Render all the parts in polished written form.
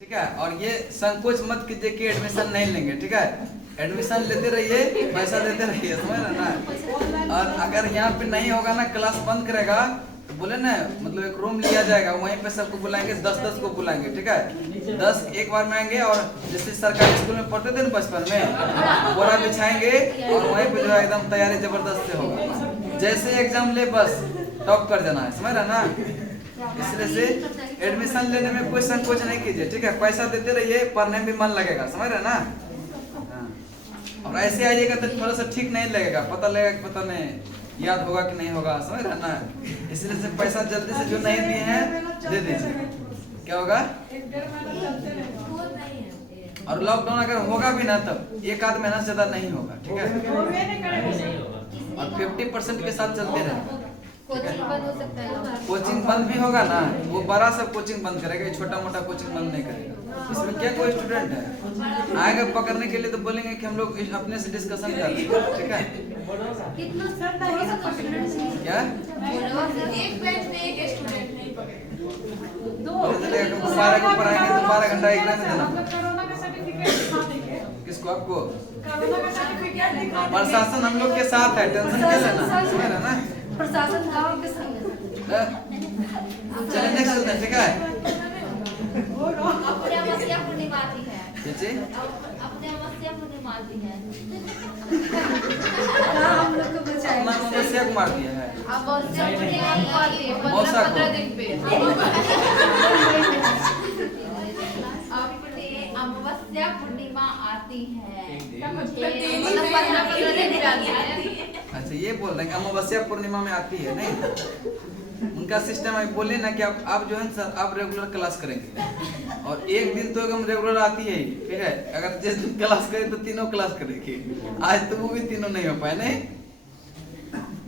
ठीक है। और ये संकोच मत कीजिए कि एडमिशन नहीं लेंगे, ठीक है। एडमिशन लेते रहिए, पैसा देते रहिए, समझ रहे ना। और अगर यहाँ पे नहीं होगा ना, क्लास बंद करेगा तो बोले ना, मतलब एक रूम लिया जाएगा, वहीं पे सबको बुलाएंगे, 10-10 को बुलाएंगे, ठीक है। 10 एक बार में आएंगे और जैसे सरकारी स्कूल में पढ़ते थे ना बचपन में, बोरा बिछाएंगे और वहीं पे जो है एकदम तैयारी जबरदस्त से होगा। जैसे एग्जाम ले बस टॉप कर देना है, समझ रहे ना। इसलिए से एडमिशन लेने में कोई संकोच नहीं कीजिए, ठीक है। पैसा देते रहिए, पढ़ने में भी मन लगेगा, समझ रहे ना। और ऐसे आइएगा तो थोड़ा सा ठीक नहीं लगेगा, पता लगेगा कि पता नहीं याद होगा कि नहीं होगा, समझ रहे ना। इसलिए से पैसा जल्दी से जो नहीं दिए हैं दे दीजिए, क्या होगा। और लॉकडाउन अगर होगा भी ना तब एक आध महीना से ज्यादा नहीं होगा, ठीक है। और 50% के साथ चलते रहे। कोचिंग बंद हो सकता है, कोचिंग बंद भी होगा ना, वो बड़ा सब कोचिंग बंद करेगा, छोटा मोटा कोचिंग बंद नहीं करेगा। इसमें क्या कोई स्टूडेंट है आएगा पकड़ने के लिए तो बोलेंगे कि हम लोग अपने से डिस्कशन कर रहे हैं, ठीक है। क्या एक बेंच में एक स्टूडेंट नहीं पकड़ेगा। 12 को पढ़ाएंगे तो 12 घंटा एग्जाम में देना। किसको? आपको? प्रशासन हम लोग के साथ है, टेंशन क्या लेना, समझ रहे ना। प्रशासन गांव के संग चलिए नेक्स्ट चलते हैं, ठीक है। अपने अमावस्या पूर्णिमा आती है, अपने अमावस्या पूर्णिमा आती है, हम लोग को बचाएं। अपना अमावस्या को मार दिया है, अमावस्या पूर्णिमा आती है, मौसा को 15 दिन पे अमावस्या पूर्णिमा आती है, मतलब 15 दिन पे आती है। अच्छा ये बोल रहे हैं कि अमावस्या पूर्णिमा में आती है, नहीं उनका सिस्टम है। बोले ना कि आप जो है सर आप रेगुलर क्लास करेंगे और एक दिन तो एकदम रेगुलर आती है, ठीक है। अगर जिस दिन क्लास करें तो तीनों क्लास करेंगे, आज तो वो भी तीनों नहीं हो पाए, नहीं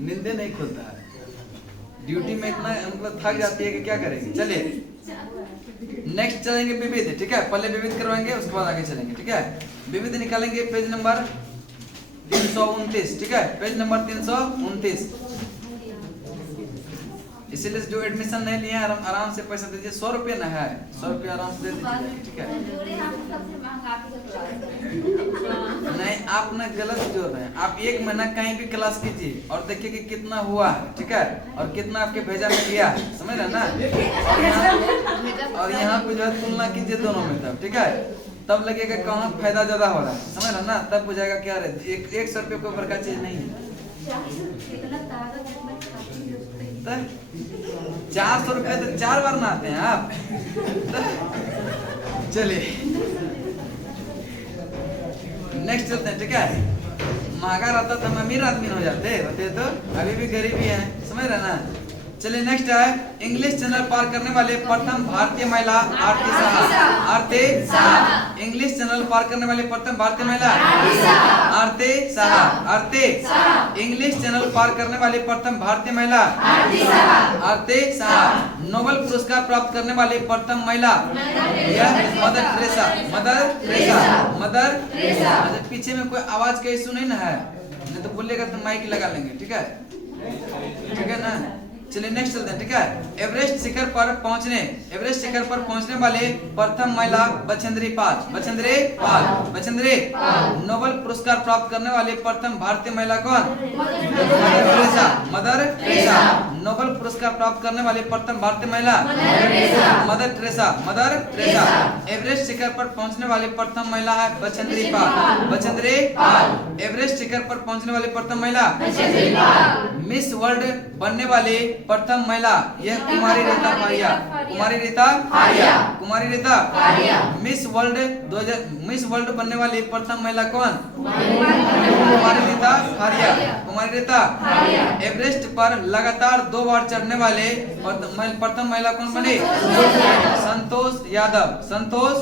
नींदे नहीं खुलता है, ड्यूटी में इतना मतलब थक जाती है कि क्या करेंगे। चलिए नेक्स्ट चलेंगे विविध, ठीक है। पहले विविध करवाएंगे उसके बाद आगे चलेंगे, ठीक है। विविध निकालेंगे पेज नंबर 329, ठीक है। Page number 329। इसीलिए जो एडमिशन नहीं लिए आराम से पैसा दीजिए, 100 रुपये ना है, 100 रुपये आराम से दे दीजिए, ठीक है। नहीं आप ना गलत जोड़ रहे हैं। आप एक महीना कहीं भी क्लास कीजिए और देखिए कि कितना हुआ है, ठीक है, और कितना आपके भेजा में गया है, समझ रहे ना। और यहाँ पे जो है तुलना कीजिए दोनों में तब, ठीक है। तब लगेगा कहाँ फायदा ज्यादा हो रहा है, समझ रहे ना। तब बुझाएगा क्या रहे 100 रुपये को ऊपर का चीज नहीं है। 400 रुपये तो 4 बार ना आते हैं आप। चलिए नेक्स्ट चलते हैं, ठीक है। महंगा रहता तो हम अमीर आदमी हो जाते, होते तो अभी भी गरीबी है, समझ रहे ना। चलिए नेक्स्ट है इंग्लिश चैनल पार करने वाले प्रथम भारतीय महिला आरती साहा। आरती साहा इंग्लिश चैनल पार करने वाले प्रथम भारतीय महिला आरती साहा। आरती इंग्लिश चैनल पार करने वाली प्रथम भारतीय महिला आरती साहा। नोबेल पुरस्कार प्राप्त करने वाली प्रथम महिला यह mother Teresa. Mother Teresa. Mother Teresa. अच्छा पीछे में कोई आवाज का इशू नहीं ना है, नहीं तो बोलेगा तो माइक लगा लेंगे, ठीक है, ठीक है ना। चलिए नेक्स्ट चलते हैं, ठीक है। एवरेस्ट शिखर पर पहुंचने वाले प्रथम महिला बछेंद्री पाल। बछेंद्री पाल। बछेंद्री नोबेल पुरस्कार प्राप्त करने वाली प्रथम भारतीय महिला कौन? Mother Teresa. Mother Teresa Nobel पुरस्कार प्राप्त करने वाली प्रथम भारतीय महिला Mother Teresa. Mother Teresa Everest शिखर पर पहुंचने वाली प्रथम महिला है बछेंद्री पाल। बछेंद्री पाल एवरेस्ट शिखर पर पहुंचने वाली प्रथम महिला। मिस वर्ल्ड बनने वाली प्रथम महिला यह कुमारी रीता फारिया। कुमारी रीता फारिया। कुमारी रीता फारिया मिस वर्ल्ड बनने वाली प्रथम महिला कौन? कुमारी रीता फारिया। कुमारी रीता एवरेस्ट पर लगातार 2 बार चढ़ने वाले प्रथम महिला कौन बनी? संतोष यादव। संतोष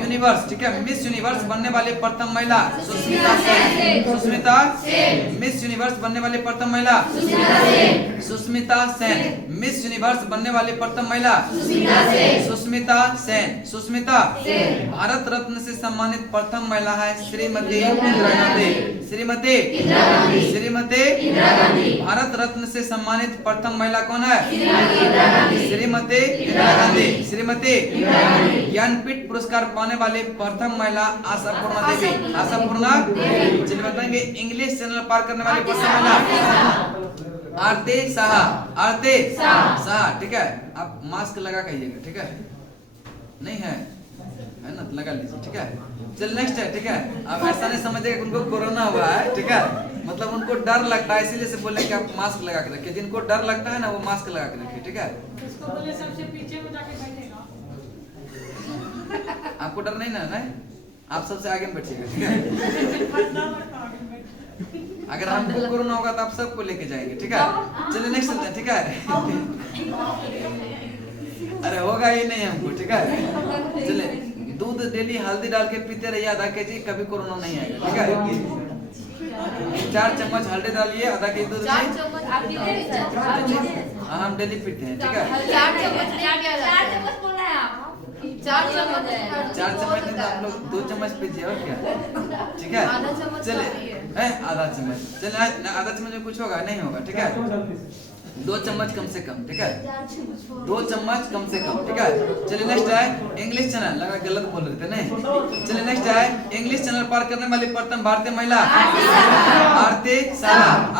यूनिवर्स, ठीक है। मिस यूनिवर्स बनने वाली प्रथम महिला सुष्मिता सेन। सुष्मिता मिस यूनिवर्स बनने वाली प्रथम महिला सुष्मिता सुष्मिता सेन मिस यूनिवर्स बनने वाली प्रथम महिला सुष्मिता सेन सुष्मिता भारत रत्न से सम्मानित प्रथम महिला है श्रीमती इंदिरा गांधी श्रीमती भारत रत्न से सम्मानित प्रथम महिला कौन है श्रीमती इंदिरा गांधी श्रीमती ज्ञानपीठ पुरस्कार पाने वाली प्रथम महिला आशापूर्णा देवी आशापूर्णा चलिए बताएंगे इंग्लिश चैनल पार करने वाली प्रथम महिला आरती साहा ठीक है। आप मास्क लगा कहिएगा ठीक है नहीं है ना तो लगा लीजिए ठीक है। चल नेक्स्ट है ठीक है। अब ऐसा नहीं समझिएगा उनको कोरोना हुआ है ठीक है मतलब उनको डर लगता है इसीलिए से बोले कि आप मास्क लगा के रखिए जिनको डर लगता है ना वो मास्क लगा के रखिए ठीक है। उसको बोले सबसे पीछे में जाके बैठेगा। आपको डर नहीं ना आप सबसे आगे में बैठिएगा ठीक है। अगर हमको कोरोना होगा तो आप सबको लेके जाएंगे ठीक है। चलिए नेक्स्ट चलते हैं ठीक है। अरे होगा ही नहीं हमको ठीक है। चलिए दूध डेली हल्दी डाल के पीते रहिए आधा केजी कभी कोरोना नहीं आएगा ठीक है। 4 चम्मच हल्दी डालिए आधा केजी दूध में हम डेली पीते हैं ठीक है। 4 चम्मच बोलना है आप 4 चम्मच है 4 चम्मच नहीं तो आप लोग 2 चम्मच पीजिए और क्या ठीक है। चलिए आधा चम्मच चलिए आधा चम्मच में कुछ होगा नहीं होगा ठीक है। 2 चम्मच कम से कम ठीक है 2 चम्मच कम से कम ठीक है। चलिए नेक्स्ट है इंग्लिश चैनल लगा गलत बोल रहे थे नहीं। चलिए नेक्स्ट है इंग्लिश चैनल पार करने वाली प्रथम भारतीय महिला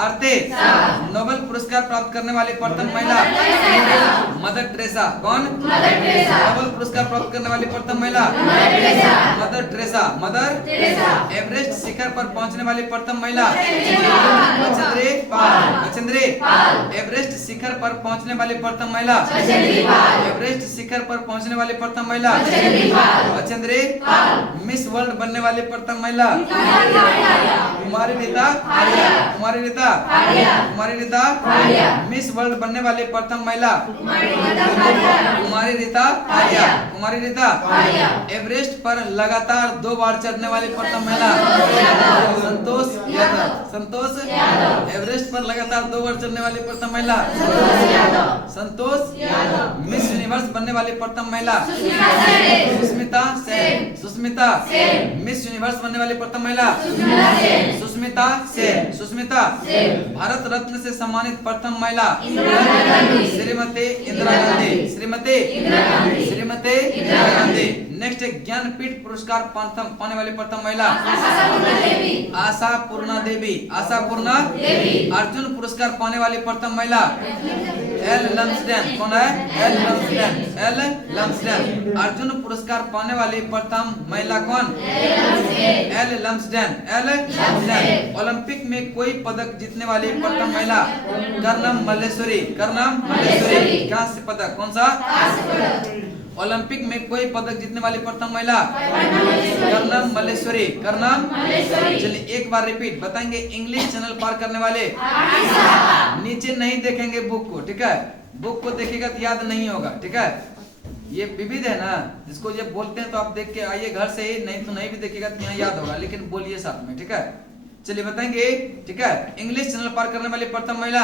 आरती नोबेल पुरस्कार प्राप्त करने वाली प्रथम महिला मदर टेरेसा कौन नोबेल पुरस्कार प्राप्त करने वाली प्रथम महिला मदर टेरेसा एवरेस्ट शिखर पर पहुंचने वाली प्रथम महिला बचेंद्री पाल एवरेस्ट शिखर पर पहुंचने वाली प्रथम महिला एवरेस्ट शिखर पर पहुंचने वाली प्रथम महिला बचेंद्री मिस वर्ल्ड बनने वाली प्रथम महिला कुमारी रीता मिस वर्ल्ड बनने वाली प्रथम महिला कुमारी रीता एवरेस्ट पर लगातार 2 बार चढ़ने वाली प्रथम महिला संतोष यादव एवरेस्ट पर लगातार 2 बार चढ़ने वाली प्रथम महिला संतोष मिस यूनिवर्स बनने वाली प्रथम महिला सुष्मिता मिस यूनिवर्स बनने वाली प्रथम महिला सुष्मिता भारत रत्न से सम्मानित प्रथम महिला श्रीमती इंदिरा गांधी नेक्स्ट ज्ञानपीठ पुरस्कार पाने वाली प्रथम महिला आशापूर्णा देवी अर्जुन पुरस्कार पाने वाली प्रथम महिला एल लम्सडेन कौन है एल लम्सडेन अर्जुन पुरस्कार पाने वाली प्रथम महिला कौन एल लम्सडेन ओलंपिक में कोई पदक जीतने वाली प्रथम महिला कर्णम मल्लेश्वरी कहाँ से पदक कौन सा ओलंपिक में कोई पदक जीतने वाली प्रथम महिला कर्णम मल्लेश्वरी चलिए एक बार रिपीट बताएंगे इंग्लिश चैनल पार करने वाले नीचे नहीं देखेंगे बुक को ठीक है। बुक को देखिएगा तो याद नहीं होगा ठीक है। ये विविध है ना जिसको ये बोलते हैं तो आप देख के आइए घर से ही नहीं तो नहीं भी देखिएगा तो यहाँ याद होगा लेकिन बोलिए साथ में ठीक है। चलिए बताएंगे ठीक है इंग्लिश चैनल पार करने वाली प्रथम महिला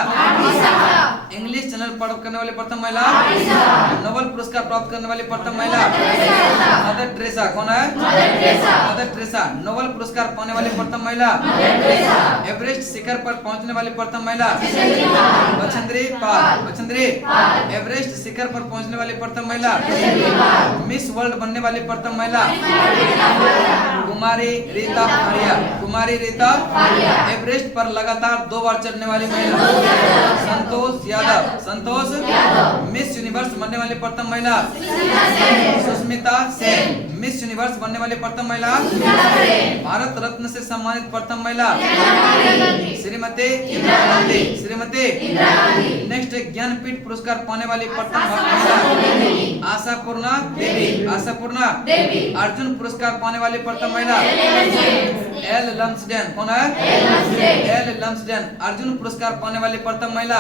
इंग्लिश चैनल पार करने वाली प्रथम महिला नोबेल पुरस्कार प्राप्त करने वाली प्रथम महिला मदर टेरेसा कौन है मदर टेरेसा नोबेल पुरस्कार पाने वाली प्रथम महिला एवरेस्ट शिखर पर पहुंचने वाली प्रथम महिला बचेंद्री एवरेस्ट शिखर पर पहुंचने वाली प्रथम महिला मिस वर्ल्ड बनने वाली प्रथम महिला कुमारी रीता एवरेस्ट पर लगातार 2 बार चढ़ने वाली महिला संतोष यादव मिस यूनिवर्स बनने वाली प्रथम महिला सुष्मिता सेन मिस यूनिवर्स बनने वाली प्रथम महिला भारत रत्न से सम्मानित प्रथम महिला श्रीमती इंदिरा गांधी नेक्स्ट ज्ञानपीठ पुरस्कार पाने वाली प्रथम महिला आशापूर्णा देवी अर्जुन पुरस्कार पाने वाली प्रथम महिला एल लम्सडेन कौन है एल लम्सडेन अर्जुन पुरस्कार पाने वाली प्रथम महिला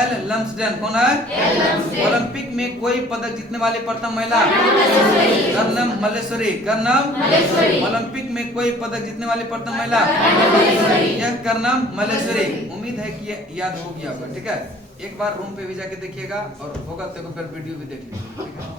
एल लम्सडेन कौन है ओलंपिक में में कोई पदक जीतने वाली प्रथम महिला कर्नम मल्लेश्वरी। कर्नम ओलंपिक में कोई पदक जीतने वाली प्रथम महिला यह कर्नम मल्लेश्वरी। उम्मीद है कि ये याद हो गया होगा। ठीक है, एक बार रूम पे भी जाके देखिएगा और होगा तो फिर वीडियो भी देख लीजिए। ठीक है,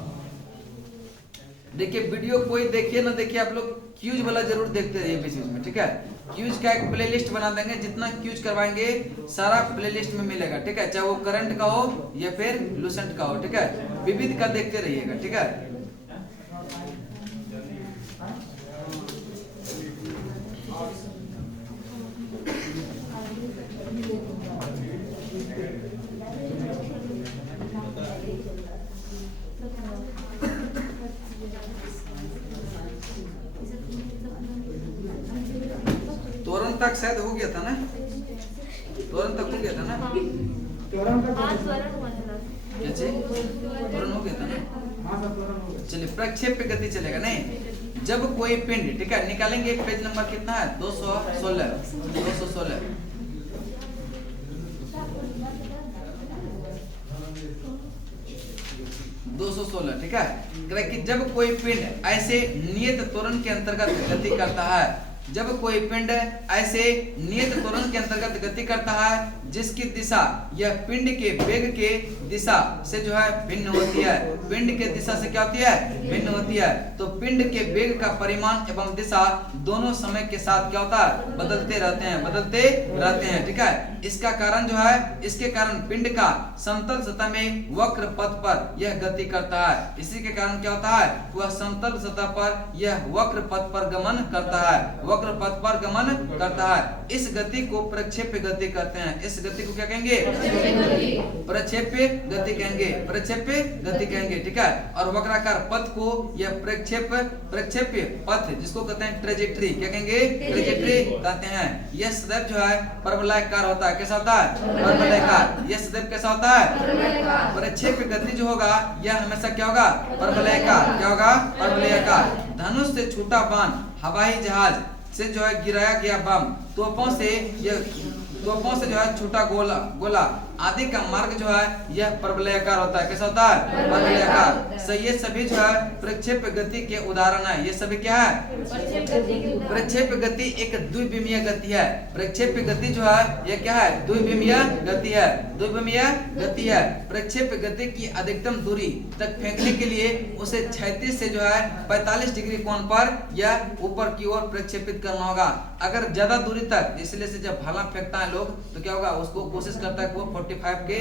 देखिए वीडियो कोई देखिए ना देखिए, आप लोग क्यूज वाला जरूर देखते रहिए बीच में। ठीक है, क्यूज का एक प्लेलिस्ट बना देंगे, जितना क्यूज करवाएंगे सारा प्लेलिस्ट में मिलेगा। ठीक है, चाहे वो करंट का हो या फिर लूसेंट का हो। ठीक है, विविध का देखते रहिएगा। ठीक है, तोरण तक शायद हो गया था ना, तोरण तक हो गया था ना, कैसे तोरण हो गया था ना। चलिए प्रक्षेप्य गति चलेगा नहीं। जब कोई पिंड, ठीक है, निकालेंगे एक पेज नंबर कितना है 216 216। ठीक है, कि जब कोई पिंड ऐसे नियत त्वरण के अंतर्गत गति करता है, जब कोई पिंड ऐसे नियत त्वरण के अंतर्गत गति करता है जिसकी दिशा यह पिंड के वेग के दिशा से जो है भिन्न होती है। पिंड के दिशा से क्या होती है? भिन्न होती है। तो पिंड के वेग का परिमाण एवं दिशा दोनों समय के साथ क्या होता है? बदलते रहते हैं, बदलते रहते हैं। ठीक है, इसका कारण जो है, इसके कारण पिंड का समतल सतह में वक्र पथ पर यह गति करता है। इसी के कारण क्या होता है? वह समतल सतह पर यह वक्र पथ पर गमन करता है, वक्र पथ पर गमन करता है। इस गति को प्रक्षेप्य गति कहते हैं। इस गति को क्या कहेंगे? प्रक्षेप्य गति कहेंगे, प्रक्षेप्य गति कहेंगे। ठीक है, और वक्राकार पथ को यह प्रक्षेप्य पथ, जिसको कहते हैं ट्रेजेक्टरी, क्या कहेंगे? ट्रेजेक्टरी कहते हैं। यह सदैव जो है परवलयाकार होता है। कैसा होता है? परवलयाकार। यह सदैव कैसा होता है? प्रक्षेप्य गति जो होगा यह हमेशा क्या होगा? परवलयाकार। क्या होगा? परवलयाकार। धनुष से छूटा बाण, हवाई जहाज से जो है गिराया गया बम, तोपों से जो है छोटा गोला आदि का मार्ग जो है यह परवलयाकार होता है। कैसा होता है? परवलयाकार। सो ये सभी जो है प्रक्षेप्य गति के उदाहरण है। ये सभी क्या है? प्रक्षेप्य गति एक द्विविमीय गति है। प्रक्षेप्य गति जो है ये क्या है? द्विविमीय गति है, द्विविमीय गति है। प्रक्षेप्य गति की अधिकतम दूरी तक फेंकने के लिए उसे क्षैतिज से जो है 45 डिग्री कोण पर या ऊपर की ओर प्रक्षेपित करना होगा। अगर ज्यादा दूरी तक, इसलिए से जब भाला फेंकता है लोग तो क्या होगा? उसको कोशिश करता है कि वो 45 के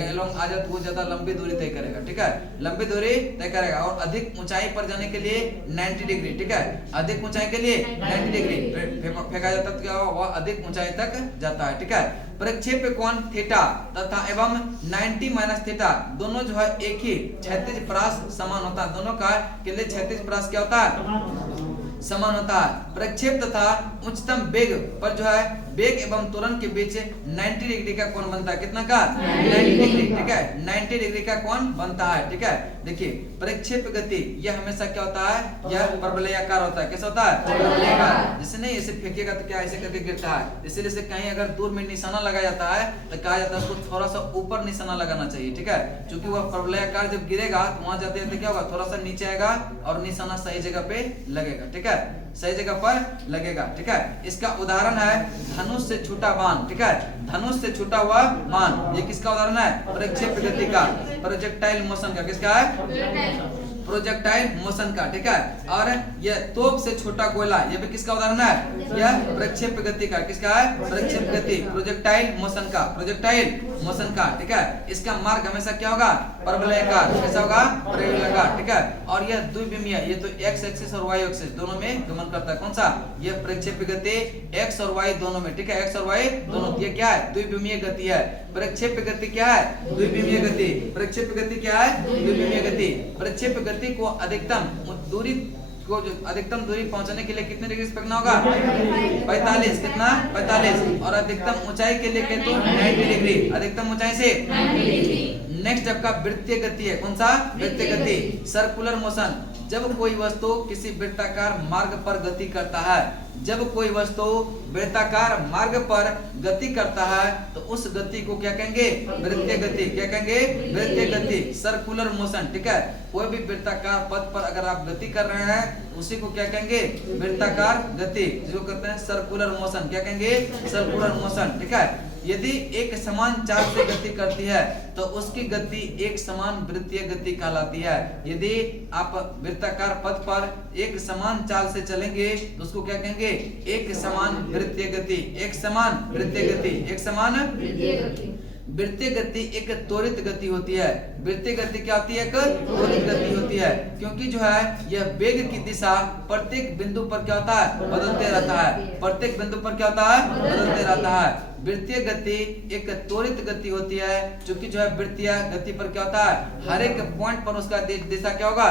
एलोंग आ जाए, तो वो ज्यादा लंबी दूरी तय करेगा। ठीक है, लंबी दूरी तय करेगा। और अधिक ऊंचाई पर जाने के लिए 90 डिग्री। ठीक है, अधिक ऊंचाई के लिए 90 डिग्री फेंका जाता है तो क्या होगा? वह अधिक ऊंचाई तक जाता है। ठीक है, प्रक्षेप्य कोण थीटा तथा एवं 90 माइनस थीटा दोनों जो है एक ही क्षैतिज परास समान होता है। दोनों का के लिए क्षैतिज परास क्या होता है? समान होता है। प्रक्षेप तथा उच्चतम वेग पर जो है वेग एवं त्वरण के बीच 90 डिग्री का कोण बनता है। कितना का? 90 डिग्री। ठीक है, 90 डिग्री का कोण बनता है। ठीक है, देखिए प्रक्षेप गति यह हमेशा क्या होता है? यह परवलयाकार होता है। कैसा होता है? परवलयाकार। जैसे नहीं ऐसे फेंकेगा तो क्या ऐसे करके गिरता है, इसीलिए से कहीं अगर दूर में निशाना लगाया जाता है तो कहा जाता है उसको थोड़ा सा ऊपर निशाना लगाना चाहिए। ठीक है, क्योंकि वह परवलयाकार जब गिरेगा तो वहां जाते जाते क्या होगा? थोड़ा सा नीचे आएगा और निशाना सही जगह पे लगेगा। ठीक है, सही जगह पर लगेगा। ठीक है, इसका उदाहरण है धनुष से छूटा बाण। ठीक है, धनुष से छूटा हुआ बाण, ये किसका उदाहरण है? प्रक्षेप्य गति का, प्रोजेक्टाइल मोशन का। किसका है? प्रोजेक्टाइल मोशन का। ठीक है, और यह तोप से छोटा गोला, यह भी किसका उदाहरण है? यह प्रक्षेप्य गति का। किसका है? प्रक्षेप्य गति, प्रोजेक्टाइल मोशन का, प्रोजेक्टाइल मोशन का। ठीक है, इसका मार्ग हमेशा क्या होगा? परवलयाकार। कैसा होगा? परवलयाकार। ठीक है, और यह द्विविमीय, ये तो एक्स एक्सिस और वाई एक्सिस दोनों में गमन करता है। कौन सा? यह प्रक्षेप्य गति एक्स और वाई दोनों में। ठीक है, एक्स और वाई दोनों, ये क्या है? द्विविमीय गति है। प्रक्षेप्य गति क्या है? द्विविमीय गति। प्रक्षेप्य गति क्या है? द्विविमीय गति। प्रक्षेप्य गति को अधिकतम दूरी को जो अधिकतम दूरी पहुंचने के लिए कितने डिग्री से फेंकना होगा? 45। कितना? 45। और अधिकतम ऊंचाई के लिए कहते हैं 90 डिग्री। अधिकतम ऊंचाई से नेक्स्ट आपका वृत्तीय गति है। कौन सा? वृत्तीय गति, सर्कुलर मोशन। जब कोई वस्तु किसी वृत्ताकार मार्ग पर गति करता है, जब कोई वस्तु वृत्ताकार मार्ग पर गति करता है तो उस गति को क्या कहेंगे? वृत्तीय गति। क्या कहेंगे? वृत्तीय गति, सर्कुलर मोशन। ठीक है, कोई भी वृत्ताकार पथ पर अगर आप गति कर रहे हैं उसी को क्या कहेंगे? वृत्ताकार गति, जो कहते हैं सर्कुलर मोशन। क्या कहेंगे? Circular motion. ठीक है, यदि एक समान चाल से गति करती है तो उसकी गति एक समान वृत्तीय गति कहलाती है। यदि आप वृत्ताकार पथ पर एक समान चाल से चलेंगे तो उसको क्या कहेंगे? एक समान वृत्तीय गति, एक समान वृत्तीय गति, एक समान वृत्तीय गति। वृत्तीय गति एक त्वरित गति होती है। वृत्तीय गति क्या होती है? एक त्वरित गति होती है, क्योंकि जो है यह वेग की दिशा प्रत्येक बिंदु पर क्या होता है? बदलते रहता है। प्रत्येक बिंदु पर क्या होता है? बदलते रहता है। वृत्तीय गति एक त्वरित गति होती है, क्योंकि जो है वृत्तीय गति पर क्या होता है? हर एक पॉइंट पर उसका दिशा क्या होगा?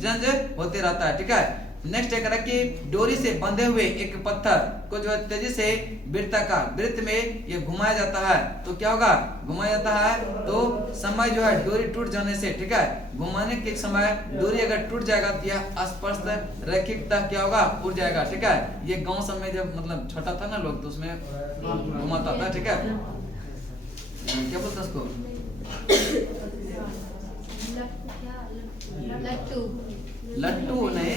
चेंज होते रहता है। ठीक है, नेक्स्ट एक है कि डोरी से बंधे हुए एक पत्थर को जो है तेजी से वृत्ताकार वृत्त में ये घुमाया जाता है तो क्या होगा? घुमाया जाता है तो समय जो है डोरी टूट जाने से, ठीक है, घुमाने के समय डोरी अगर टूट जाएगा तो यह स्पर्श रैखिकता क्या होगा? उड़ जाएगा। ठीक है, ये गांव सब में जब मतलब छोटा था ना लोग तो उसमें घुमाता था। ठीक है, क्या बोलते उसको? लट्टू नहीं,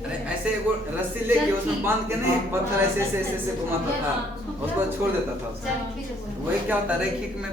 अरे ऐसे वो रस्सी लेके उसमें बांध के नहीं पत्थर ऐसे ऐसे ऐसे ऐसे घुमाता था, उसको छोड़ देता था। वही क्या होता है? रैखिक में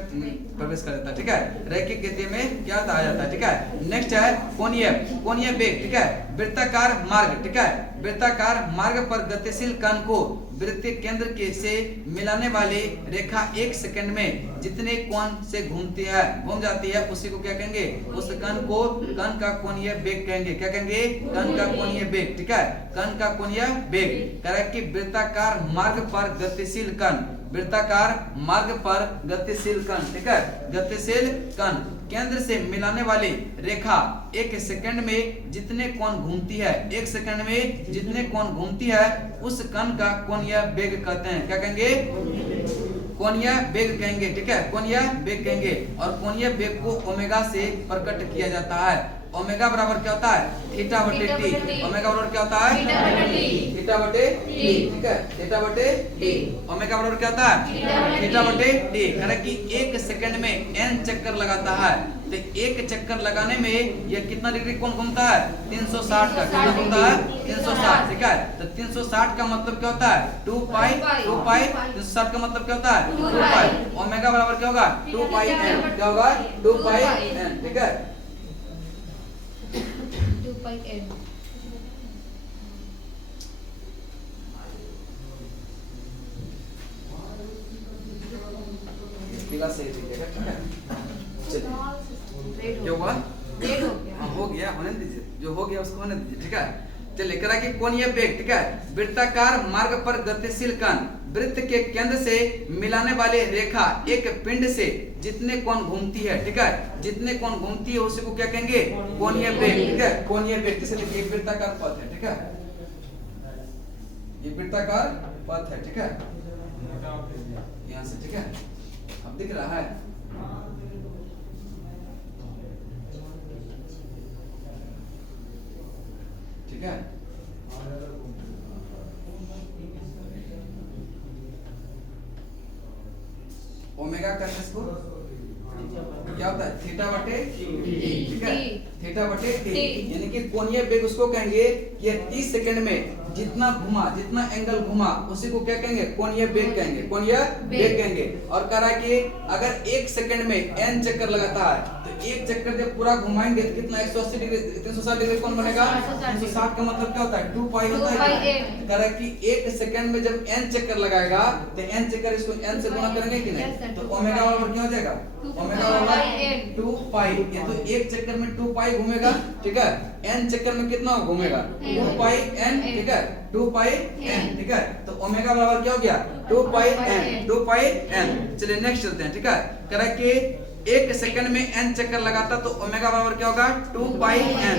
प्रवेश कर देता है। ठीक है, रैखिक गति में क्या होता आ जाता है। ठीक है, नेक्स्ट है कोणीय, कोणीय वेग। ठीक है, वृत्ताकार मार्ग। ठीक है, वृत्ताकार मार्ग पर गतिशील कण को वृत्तीय केंद्र के से मिलाने वाली रेखा एक सेकंड में जितने कोण से घूम जाती है उसी को क्या कहेंगे? उस कण का कोणीय वेग कहेंगे। क्या कहेंगे? कण का कोणीय वेग। ठीक है, कण का कोणीय वेग कह कि वृत्ताकार मार्ग पर गतिशील कण, वृत्ताकार मार्ग पर गतिशील कण। ठीक है, गतिशील कण केंद्र से मिलाने वाली रेखा एक सेकंड में जितने कोण घूमती है, एक सेकंड में जितने कोण घूमती है उस कण का कोणीय वेग कहते हैं। क्या कहेंगे? कोणीय वेग कहेंगे। ठीक है, कोणीय वेग कहेंगे। और कोणीय वेग को ओमेगा से प्रकट किया जाता है। ओमेगा बराबर क्या होता है? थीटा बटे टी। ओमेगा बराबर क्या होता है? थीटा बटे टी। ठीक है, थीटा बटे टी। ओमेगा बराबर क्या होता है? थीटा बटे टी। कह कि एक सेकंड में n चक्कर लगाता है तो एक चक्कर लगाने में यह कितना डिग्री कोण घूमता है? 360 का। कितना घूमता है? 360। ठीक है, तो 360 का मतलब क्या होता है? 2 पाई 360 का मतलब क्या होता है? 2 पाई। ओमेगा बराबर क्या होगा? 2 पाई n। क्या होगा? 2 पाई n। ठीक है, 2 पाई n। सही दीजिएगा। ठीक है, चलिए क्या हुआ? हाँ, हो गया, होने दीजिए, जो हो गया उसको होने दीजिए। ठीक है, चलिए करा कि कोणीय वेग। ठीक है, वृत्ताकार मार्ग पर गतिशील कण वृत्त के केंद्र से मिलाने वाली रेखा एक पिंड से जितने कोण घूमती है। ठीक है, जितने कोण घूमती है उसी को क्या कहेंगे? कोणीय वेग। ठीक है, कोणीय वेग। जैसे देखिए वृत्ताकार पथ है। ठीक है, ये वृत्ताकार पथ है। ठीक है, यहाँ से। ठीक है, अब दिख रहा है? ठीक है, ओमेगा का इसको क्या होता है? थीटा बटे टी। ठीक है, थीटा बटे टी, यानी कि कोणीय वेग उसको कहेंगे कि 30 सेकंड में जितना घुमा, जितना एंगल घुमा उसी को क्या कहेंगे? कोणीय वेग कहेंगे। कोणीय वेग कहेंगे। और कह रहा है कि अगर एक सेकंड में n चक्कर लगाता है तो एक चक्कर जब पूरा घुमाएंगे तो कितना? 180 डिग्री 360 डिग्री कोण बनेगा? 360 का मतलब क्या होता है? 2 पाई होता है। कह रहा है कि एक सेकंड में जब n चक्कर लगाएगा तो n चक्कर इसको n से गुणा करेंगे कि नहीं? तो ओमेगा बराबर क्या हो जाएगा? ओमेगा बराबर 2 पाई। ये तो एक चक्कर में 2 पाई घूमेगा। ठीक है, n चक्कर में कितना घूमेगा? 2 पाई n। ठीक है, 2 पाई n। ठीक है, तो ओमेगा बराबर क्या हो गया? 2 पाई n। 2 पाई n। चलिए नेक्स्ट चलते हैं। ठीक है, कह रहा है कि 1 सेकंड में n चक्कर लगाता तो ओमेगा बराबर क्या होगा 2 पाई n,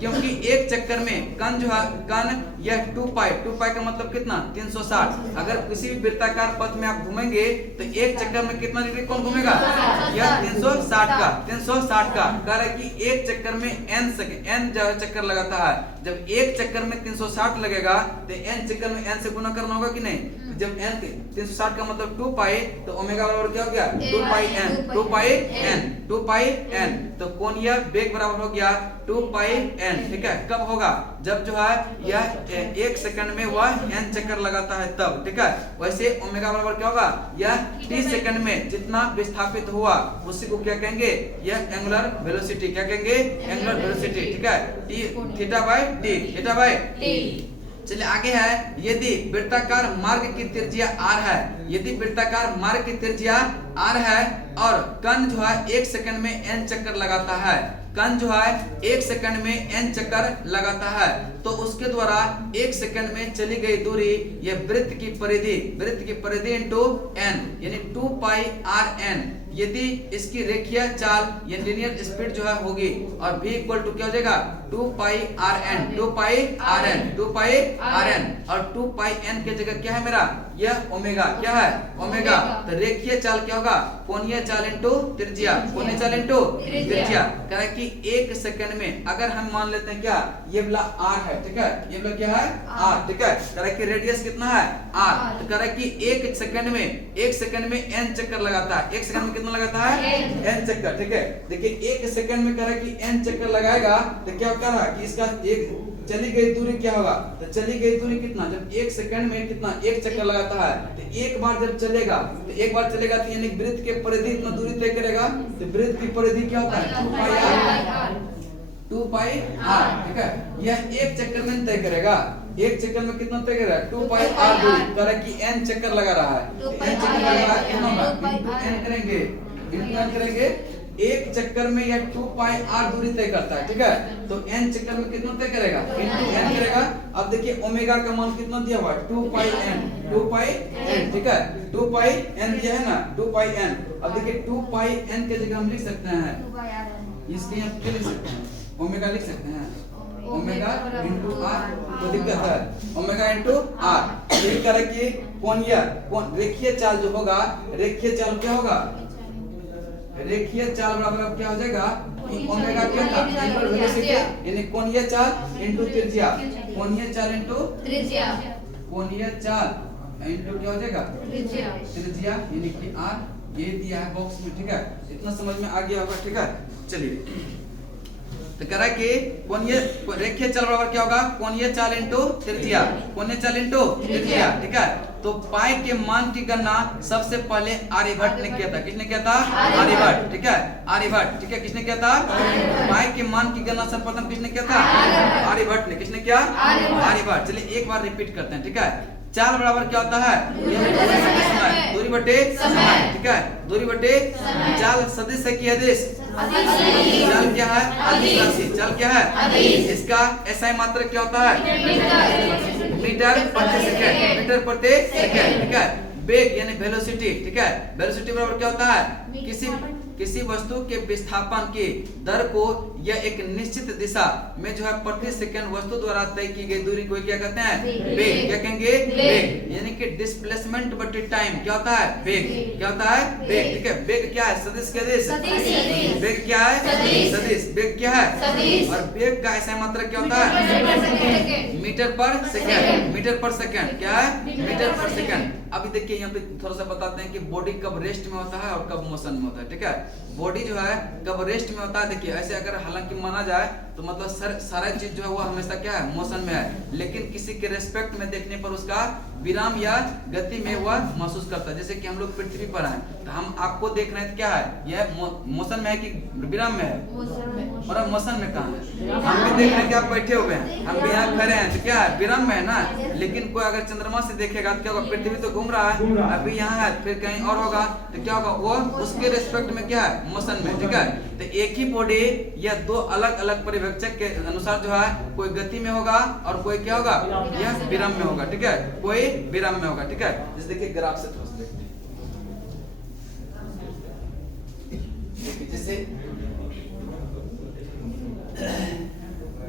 क्योंकि एक चक्कर में कण जो है कण यह 2 पाई का मतलब कितना 360। अगर किसी भी वृत्ताकार पथ में आप घूमेंगे तो एक चक्कर में कितना डिग्री कौन घूमेगा, यह 360 का। कह रहा है कि एक चक्कर में n जो है चक्कर लगाता है। जब एक चक्कर में 360 लगेगा तो n चक्कर में n से गुना करना होगा कि नहीं। जब n 360 का मतलब 2 पाई तो ओमेगा बराबर क्या हो गया 2 पाई n। तो कोणीय वेग बराबर हो गया 2 पाई n। ठीक है, कब होगा, जब जो है यह 1 सेकंड में वह n चक्कर लगाता है तब। ठीक है, वैसे ओमेगा बराबर क्या होगा, यह t सेकंड में जितना विस्थापित हुआ उसी को क्या कहेंगे, यह एंगुलर वेलोसिटी। क्या कहेंगे, एंगुलर वेलोसिटी। ठीक है, थीटा बाय t। चलिए आगे है, यदि वृत्ताकार मार्ग की त्रिज्या r है, यदि वृत्ताकार मार्ग की त्रिज्या r है और कण जो है 1 सेकंड में n चक्कर लगाता है, कण जो है 1 सेकंड में n चक्कर लगाता है, तो उसके द्वारा 1 सेकंड में चली गई दूरी यह वृत्त की परिधि इंटू n यानी 2 पाई r n। यदि इसकी रेखीय चाल या लीनियर स्पीड जो है होगी और v इक्वल टू क्या हो जाएगा 2 पाई r n और 2 पाई n के जगह क्या है मेरा, यह ओमेगा। क्या है, ओमेगा। तो रेखीय चाल क्या होगा, कोणीय चाल इंटू त्रिज्या। कह रहा है कि 1 सेकंड में अगर हम मान लेते हैं क्या, ये वाला r है। ठीक है, ये वाला क्या है r। ठीक है, कह रहा है कि रेडियस कितना है r। तो कह रहा है कि 1 सेकंड में n चक्कर लगाता है। 1 सेकंड में कितना लगाता है, n चक्कर। ठीक है, देखिए 1 सेकंड में कह रहा है कि n चक्कर लगाएगा तो क्या कर रहा है कि इसका एक चली गई दूरी क्या होगा, तो चली गई दूरी कितना, जब 1 सेकंड में कितना 1 चक्कर लगाता है तो एक बार जब चलेगा तो यानी वृत्त के परिधि इतना दूरी तय करेगा। तो वृत्त की परिधि क्या होता है 2 पाई r। ठीक है, यह एक चक्कर में तय करेगा। एक चक्कर में कितना तय करेगा 2 पाई r दूरी। कह रहा है कि n चक्कर लगा रहा है, n चक्कर लगा रहा है कितना होगा, n करेंगे एक चक्कर में यह 2 पाई r दूरी तय करता है। ठीक है, तो n चक्कर में कितना तय करेगा, n करेगा। अब देखिए ओमेगा का मान कितना दिया हुआ है 2 पाई n। ठीक है, 2 पाई n दिया है ना, 2 पाई n। अब देखिए 2 पाई n के जगह हम लिख सकते हैं, इसके यहाँ क्या लिख सकते हैं, ओमेगा लिख सकते हैं, ओमेगा इंटू r। तो दिक्कत है ओमेगा इंटू r। यही कह रहा है कि रेखीय चाल जो होगा, रेखीय चाल क्या होगा, रेखीय चाल बराबर अब क्या हो जाएगा, ओमेगा क्या था एंगुलर वेलोसिटी यानी कोणीय चाल इंटू त्रिज्या। कोणीय चाल इंटू क्या हो जाएगा, त्रिज्या यानी कि r। ये दिया है बॉक्स में। ठीक है, इतना समझ में आ गया होगा। ठीक है, चलिए तो कह रहा है कि रेखीय चाल बराबर क्या होगा, कोणीय चाल इंटू त्रिज्या। ठीक है, तो पाई के मान की गणना सबसे पहले आर्यभट्ट ने किया था। किसने किया था, आर्यभट्ट। ठीक है, आर्यभट्ट। ठीक है, किसने किया था, पाई के मान की गणना सर्वप्रथम किसने किया था, आर्यभट्ट ने। किसने किया, आर्यभट्ट। चलिए एक बार रिपीट करते हैं। ठीक है, चाल बराबर क्या होता है, दूरी बटे समय। ठीक है, दूरी बटे चाल सदिश है कि अदिश, चाल क्या है, अदिश राशि। चाल क्या है, इसका SI मात्रक क्या होता है, मीटर प्रति सेकंड। ठीक है, वेग यानी वेलोसिटी। ठीक है, वेलोसिटी बराबर क्या होता है, किसी वस्तु के विस्थापन की दर को यह एक निश्चित दिशा में जो है प्रति सेकंड वस्तु द्वारा तय की गई दूरी को क्या कहते हैं, वेग। क्या कहेंगे, वेग। यानी कि डिस्प्लेसमेंट बटे टाइम क्या होता है, वेग। क्या होता है, वेग। ठीक है, वेग क्या है, सदिश के दिश। वेग क्या है, सदिश। वेग क्या है, और वेग का ऐसा मात्रक क्या होता है, मीटर पर सेकंड। क्या है, मीटर पर सेकंड। अभी देखिए यहाँ पे थोड़ा सा बताते हैं कि बॉडी कब रेस्ट में होता है और कब मोशन में होता है। ठीक है, बॉडी जो है कब रेस्ट में होता है, देखिए ऐसे अगर हालांकि माना जाए तो मतलब सारा चीज जो है वो हमेशा क्या है, मोशन में है। लेकिन किसी के रेस्पेक्ट में देखने पर उसका विराम या गति में वह महसूस करता है। जैसे कि हम लोग पृथ्वी पर हैं तो हम आपको देख रहे हैं, क्या है, यह मोशन में है कि विराम में है, और मोशन में कहाँ है, हम भी देख रहे हैं कि आप बैठे हुए हैं, हम भी यहाँ खड़े हैं तो क्या है, विराम में है ना। लेकिन कोई अगर चंद्रमा से देखेगा तो क्या होगा, पृथ्वी तो घूम रहा है, अभी यहाँ है फिर कहीं और होगा तो क्या होगा, वो उसके रेस्पेक्ट में क्या है, मोशन में। ठीक है, तो एक ही बॉडी या दो अलग अलग परिवेक्षक के अनुसार जो है कोई गति में होगा और कोई क्या होगा, यह विराम में होगा। ठीक है, कोई विराम में होगा। ठीक है, जैसे देखिए ग्राफ से थोड़ा सा देखते हैं। जैसे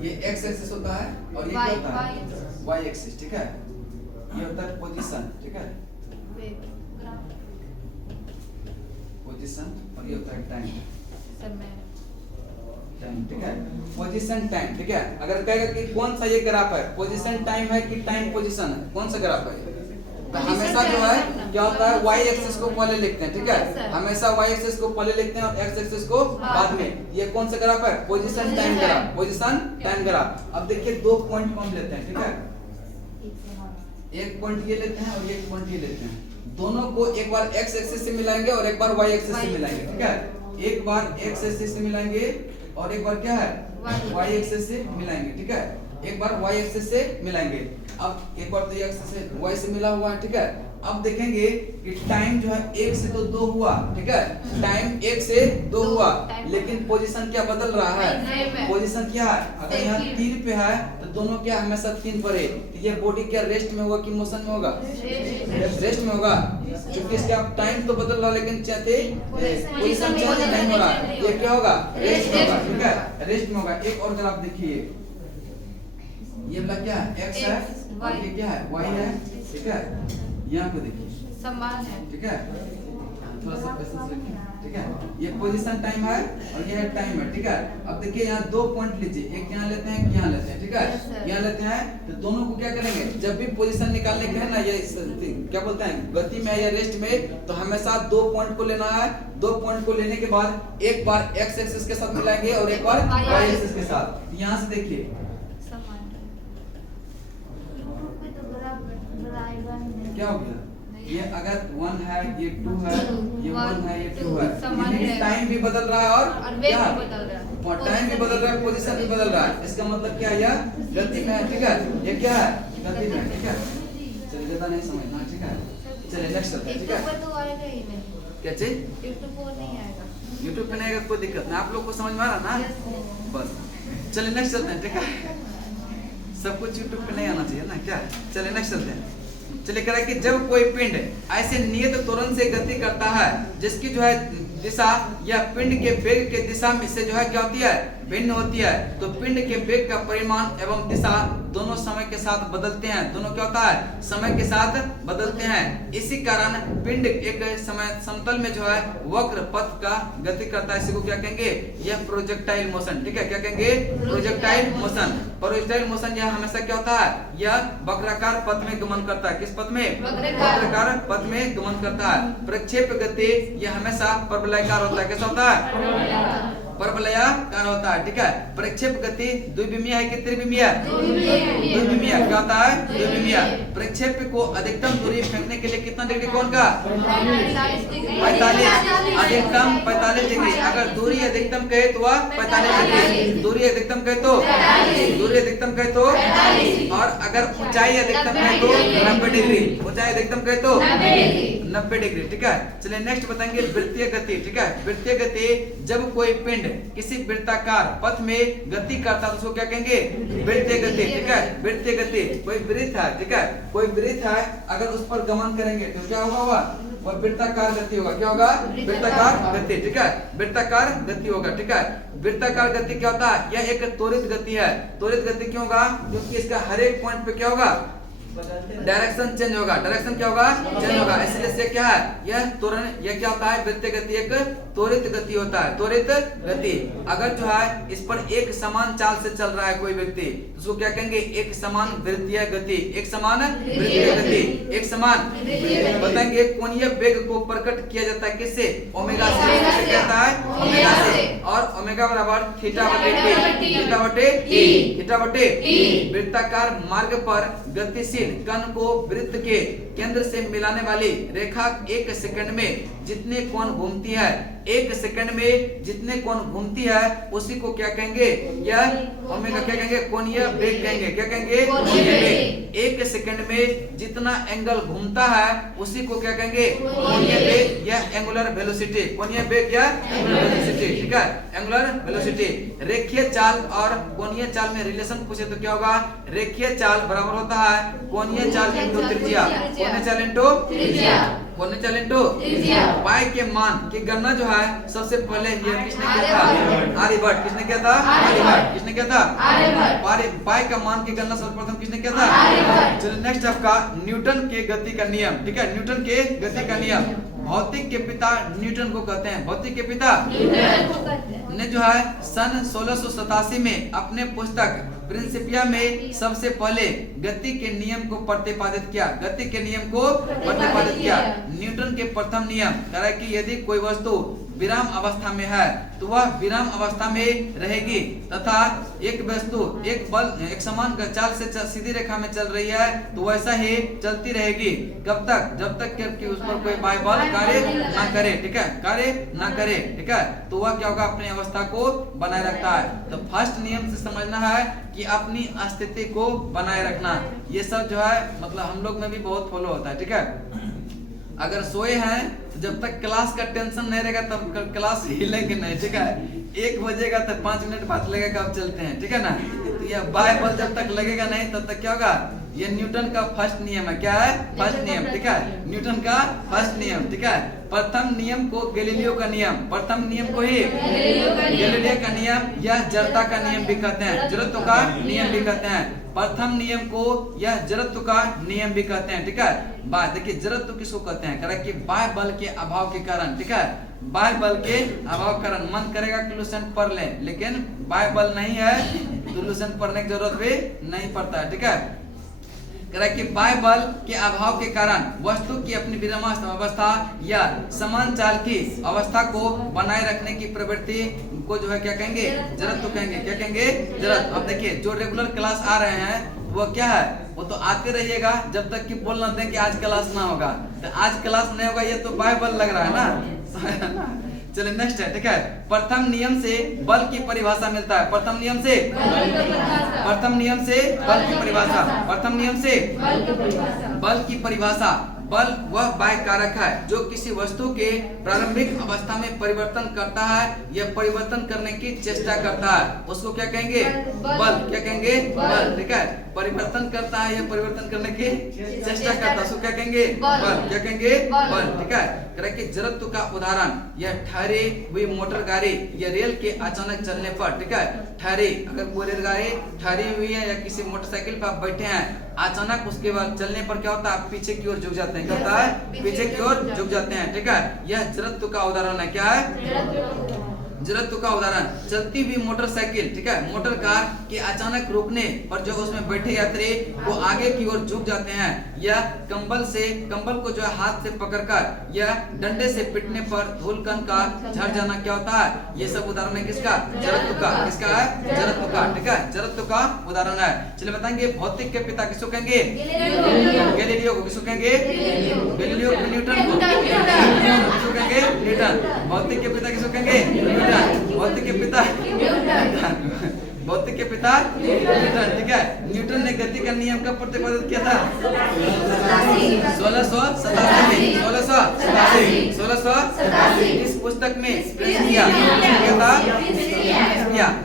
ये x एक्सिस होता है और ये क्या होता है y एक्सिस, ठीक है। ये होता है पोजीशन, ठीक है, पोजीशन, और ये होता है टाइम, टाइम, ठीक है, पोजीशन टाइम, ठीक है। अगर कहेगा कि कौन सा ये ग्राफ है, पोजीशन टाइम है कि टाइम पोजीशन है, कौन सा ग्राफ है, तो हमेशा जो है क्या होता है y एक्सिस को पहले लिखते हैं, ठीक है, हमेशा y एक्सिस को पहले लिखते हैं और x एक्सिस को बाद में। ये कौन सा ग्राफ है, position time graph, position time graph. अब देखिए दो पॉइंट को हम लेते हैं, ठीक है, एक पॉइंट ये लेते हैं और एक पॉइंट ये लेते हैं, दोनों को एक बार x एक्सिस से मिलाएंगे और एक बार y एक्सिस से मिलाएंगे, ठीक है, एक बार x एक्सिस से मिलाएंगे और एक बार क्या है y एक्सिस से मिलाएंगे, ठीक है, एक बार y एक्सिस से मिलाएंगे। अब एक बार तो ये एक्सिस से y से मिला हुआ है, ठीक है। अब देखेंगे कि टाइम जो है 1 से तो 2 हुआ, ठीक है, टाइम 1 से 2 हुआ, लेकिन पोजीशन क्या बदल रहा है, पोजीशन क्या है, अगर यहाँ 3 पे है तो दोनों क्या हमेशा 3 पर है, तो ये बॉडी क्या रेस्ट में होगा कि मोशन में होगा, रेस्ट में होगा, क्योंकि इसका टाइम तो बदल रहा है लेकिन पोजीशन चेंज नहीं हो रहा, ये क्या होगा, रेस्ट में होगा, ठीक है, रेस्ट में होगा। एक और ग्राफ देखिए, ये वाला क्या है, x है और ये क्या है, y है, ठीक है, यहाँ को देखिए समान है, ठीक है, थोड़ा सा पेशेंस रखिए, ठीक है, ये पोजीशन टाइम है और ये है टाइम है, ठीक है। अब देखिए यहाँ दो पॉइंट लीजिए, एक यहाँ लेते हैं, एक यहाँ लेते हैं, ठीक है, यहाँ लेते हैं तो दोनों को क्या करेंगे, जब भी पोजीशन निकालने के है ना, ये क्या बोलते हैं, गति में या रेस्ट में, तो हमेशा दो पॉइंट को लेना है, दो पॉइंट को लेने के बाद एक बार x एक्सिस के साथ मिलाएंगे और एक बार y एक्सिस के साथ। यहाँ से देखिए क्या हो गया, ये अगर 1 है, ये 2 है, ये 1 है, ये 2 है, टाइम भी बदल रहा है और वेग भी बदल रहा है, और टाइम भी बदल रहा है, पोजीशन भी बदल रहा है, इसका मतलब क्या है, यह गति में है, ठीक है, ये क्या है, गति में है, ठीक है। चलिए ज्यादा नहीं समझना, ठीक है, चलिए नेक्स्ट चलते हैं, ठीक है। तो आएगा ही नहीं, क्या चीज, YouTube पर नहीं आएगा, YouTube पे नहीं आएगा, कोई दिक्कत नहीं, आप लोग को समझ में आ रहा ना, बस चलिए नेक्स्ट चलते हैं, ठीक है, सब कुछ YouTube पे नहीं आना चाहिए ना, क्या, चलिए नेक्स्ट चलते हैं। चलिए कह रहा है कि जब कोई पिंड ऐसे नियत त्वरण से गति करता है जिसकी जो है दिशा या पिंड के वेग के दिशा में से जो है क्या होती है, भिन्न होती है, तो पिंड के वेग का परिमाण एवं दिशा दोनों समय के साथ बदलते हैं, दोनों क्या होता है, समय के साथ बदलते हैं। इसी कारण पिंड एक समय समतल में जो है वक्र पथ का गति करता है, इसी को क्या कहेंगे, यह प्रोजेक्टाइल मोशन, ठीक है, क्या कहेंगे, प्रोजेक्टाइल मोशन। प्रोजेक्टाइल मोशन यह हमेशा क्या होता है, यह वक्राकार पथ में गमन करता है, किस पथ में, वक्राकार पथ में गमन करता है। प्रक्षेप गति यह हमेशा परवलयाकार होता है, कैसा होता है, परवलयाकार होता है, ठीक है। प्रक्षेप गति द्विविमीय है कि त्रिविमीय, द्विविमीय, क्या होता है, द्विविमीय। प्रक्षेप को अधिकतम दूरी फेंकने के लिए कितना डिग्री कोण का, 45, अधिकतम 45 डिग्री, अगर दूरी अधिकतम कहे तो वह 45 डिग्री, दूरी अधिकतम कहे तो, दूरी अधिकतम कहे तो, और अगर ऊंचाई अधिकतम कहे तो 90 डिग्री, ऊंचाई अधिकतम कहे तो 90 डिग्री, ठीक है। चलिए नेक्स्ट बताएंगे वृत्तीय गति, ठीक है। वृत्तीय गति, जब कोई पिंड किसी वृत्ताकार पथ में गति करता है तो उसको क्या कहेंगे, वृत्तीय गति, ठीक है, वृत्तीय गति। कोई वृत्त है, ठीक है, कोई वृत्त है, अगर उस पर गमन करेंगे तो क्या होगा, वह वृत्ताकार गति होगा, क्या होगा, वृत्ताकार गति, ठीक है, वृत्ताकार गति होगा, ठीक है। वृत्ताकार गति क्या होता है, यह एक त्वरित गति है। त्वरित गति क्यों होगा, क्योंकि इसका हर एक पॉइंट पे क्या होगा, डायरेक्शन चेंज होगा, डायरेक्शन क्या होगा, चेंज होगा, इसलिए से क्या है, यह त्वरण, यह क्या होता है, वृत्तीय गति एक त्वरित गति होता है, त्वरित गति। अगर जो है इस पर एक समान चाल से चल रहा है कोई व्यक्ति, तो उसको क्या कहेंगे, एक समान वृत्तीय गति, एक समान वृत्तीय गति, एक समान बताएंगे। कोणीय वेग को प्रकट किया जाता है किससे, ओमेगा से, किससे कहता है, ओमेगा से, और ओमेगा बराबर थीटा बटे टी, थीटा बटे टी, थीटा बटे टी। वृत्ताकार मार्ग पर गतिशील कण को वृत्त के केंद्र से मिलाने वाली रेखा 1 सेकंड में जितने कोण घूमती है, 1 सेकंड में जितने कोण घूमती है उसी को क्या कहेंगे, यह ओमेगा क्या कहेंगे, कोणीय वेग कहेंगे, क्या कहेंगे, कोणीय वेग। 1 सेकंड में जितना एंगल घूमता है उसी को क्या कहेंगे, कोणीय वेग या एंगुलर वेलोसिटी, कोणीय वेग या एंगुलर वेलोसिटी, ठीक है, एंगुलर वेलोसिटी। रेखीय चाल और कोणीय चाल में रिलेशन पूछे तो क्या होगा, रेखीय चाल बराबर होता है कोणीय चाल इंटू त्रिज्या, कोणीय चाल इंटू त्रिज्या, कौन चल इंटू पाई के मान की गणना जो है सबसे पहले ये किसने किया था? आर्यभट्ट। किसने किया था? आर्यभट्ट। किसने किया था? पाई का मान की गणना सर्वप्रथम किसने किया था? चलिए नेक्स्ट आपका न्यूटन के गति का नियम। ठीक है, न्यूटन के गति का नियम। भौतिक के पिता न्यूटन को कहते हैं। भौतिक के पिता ने जो है सन 1687 में अपने पुस्तक प्रिंसिपिया में सबसे पहले गति के नियम को प्रतिपादित किया। गति के नियम को प्रतिपादित किया। न्यूटन के प्रथम नियम कह रहा है कि यदि कोई वस्तु विराम अवस्था में है तो वह विराम अवस्था में रहेगी तथा एक वस्तु एक समान चाल से सीधी रेखा में चल रही है तो वैसा ही चलती रहेगी। कब तक? जब तक कि उस पर कोई बाह्य बल कार्य ना करे। ठीक है, कार्य ना करे। ठीक है, तो वह क्या होगा? अपनी अवस्था को बनाए रखता है। तो फर्स्ट नियम से समझना है कि अपनी स्थिति को बनाए रखना। ये सब जो है मतलब हम लोग में भी बहुत फॉलो होता है। ठीक है, अगर सोए हैं तो जब तक क्लास का टेंशन नहीं रहेगा तब क्लास हिलेंगे नहीं। ठीक है, 1 बजेगा तो 5 मिनट बाद लगेगा कब चलते हैं। ठीक है ना, तो यह बाह्य बल जब तक लगेगा नहीं तब तक क्या होगा? ये न्यूटन का फर्स्ट नियम है। क्या है? फर्स्ट नियम। ठीक है, न्यूटन का फर्स्ट नियम। ठीक है, प्रथम नियम को गैलीलियो का नियम, प्रथम नियम को ही गैलीलियो का नियम या जड़ता का नियम भी कहते हैं, जड़त्व का नियम भी कहते हैं। प्रथम नियम को यह जड़त्व का नियम भी कहते हैं। ठीक है, बात देखिए जड़त्व किसको कहते हैं? कह रहा है कि बाह्य बल के अभाव के कारण। ठीक है, बाह्य बल के अभाव के कारण। मन करेगा कि लूसेंट पढ़ लें लेकिन बाह्य बल नहीं है तो लूसेंट पढ़ने की जरूरत भी नहीं पड़ता है। ठीक है, कह रहा है कि बाह्य बल के अभाव के कारण वस्तु की अपनी विरामावस्था अवस्था या समान चाल की अवस्था को बनाए रखने की प्रवृत्ति को जो है क्या कहेंगे? जड़त्व कहेंगे। क्या कहेंगे? जड़त्व। अब देखिए जो रेगुलर क्लास आ रहे हैं वो क्या है? वो तो आते रहिएगा जब तक कि बोल ना दें कि आज क्लास ना होगा। तो आज क्लास नहीं होगा ये तो बाह्य बल लग रहा है ना। चलिए नेक्स्ट है। ठीक है, प्रथम नियम से बल की परिभाषा मिलता है। प्रथम नियम से प्रथम नियम से बल की परिभाषा। प्रथम नियम से बल की परिभाषा। बल वह बाह्य कारक है जो किसी वस्तु के प्रारंभिक अवस्था में परिवर्तन करता है या परिवर्तन करने की चेष्टा करता है, उसको क्या कहेंगे? बल। क्या कहेंगे? बल। ठीक है, परिवर्तन करता है या परिवर्तन करने की चेष्टा करता है उसको क्या कहेंगे? बल। क्या कहेंगे? बल। ठीक है, कह रहा है कि जड़त्व का उदाहरण यह ठहरी हुई मोटर गाड़ी या रेल के अचानक चलने पर। ठीक है, ठहरी अगर कोई रेलगाड़ी ठहरी हुई है या किसी मोटरसाइकिल पर आप बैठे हैं अचानक उसके बाद चलने पर क्या होता है? पीछे की ओर झुक जाते हैं। क्या होता है? पीछे की ओर झुक जाते हैं। ठीक है, यह जड़त्व का उदाहरण है। क्या है? जड़त्व का उदाहरण। चलती हुई मोटरसाइकिल, ठीक है, मोटर कार के अचानक रुकने पर जो उसमें बैठे यात्री वो आगे की ओर झुक जाते हैं या कंबल को जो है हाथ से पकड़कर या डंडे से पीटने पर धूलकण का झड़ जाना क्या होता है? ये सब उदाहरण है किसका? जड़त्व का। किसका है? जड़त्व का। ठीक है, जड़त्व का उदाहरण है। चलिए बताएंगे भौतिक के पिता किसको कहेंगे? गैलीलियो को। किसको कहेंगे? गैलीलियो को। न्यूटन को। किसको कहेंगे? न्यूटन। भौतिक के पिता किसको कहेंगे? न्यूटन। भौतिक के पिता भौतिक के पिता न्यूटन। ठीक है, न्यूटन ने गति का नियम का प्रतिपादित किया था 1687 इस पुस्तक में प्रिंसिपिया।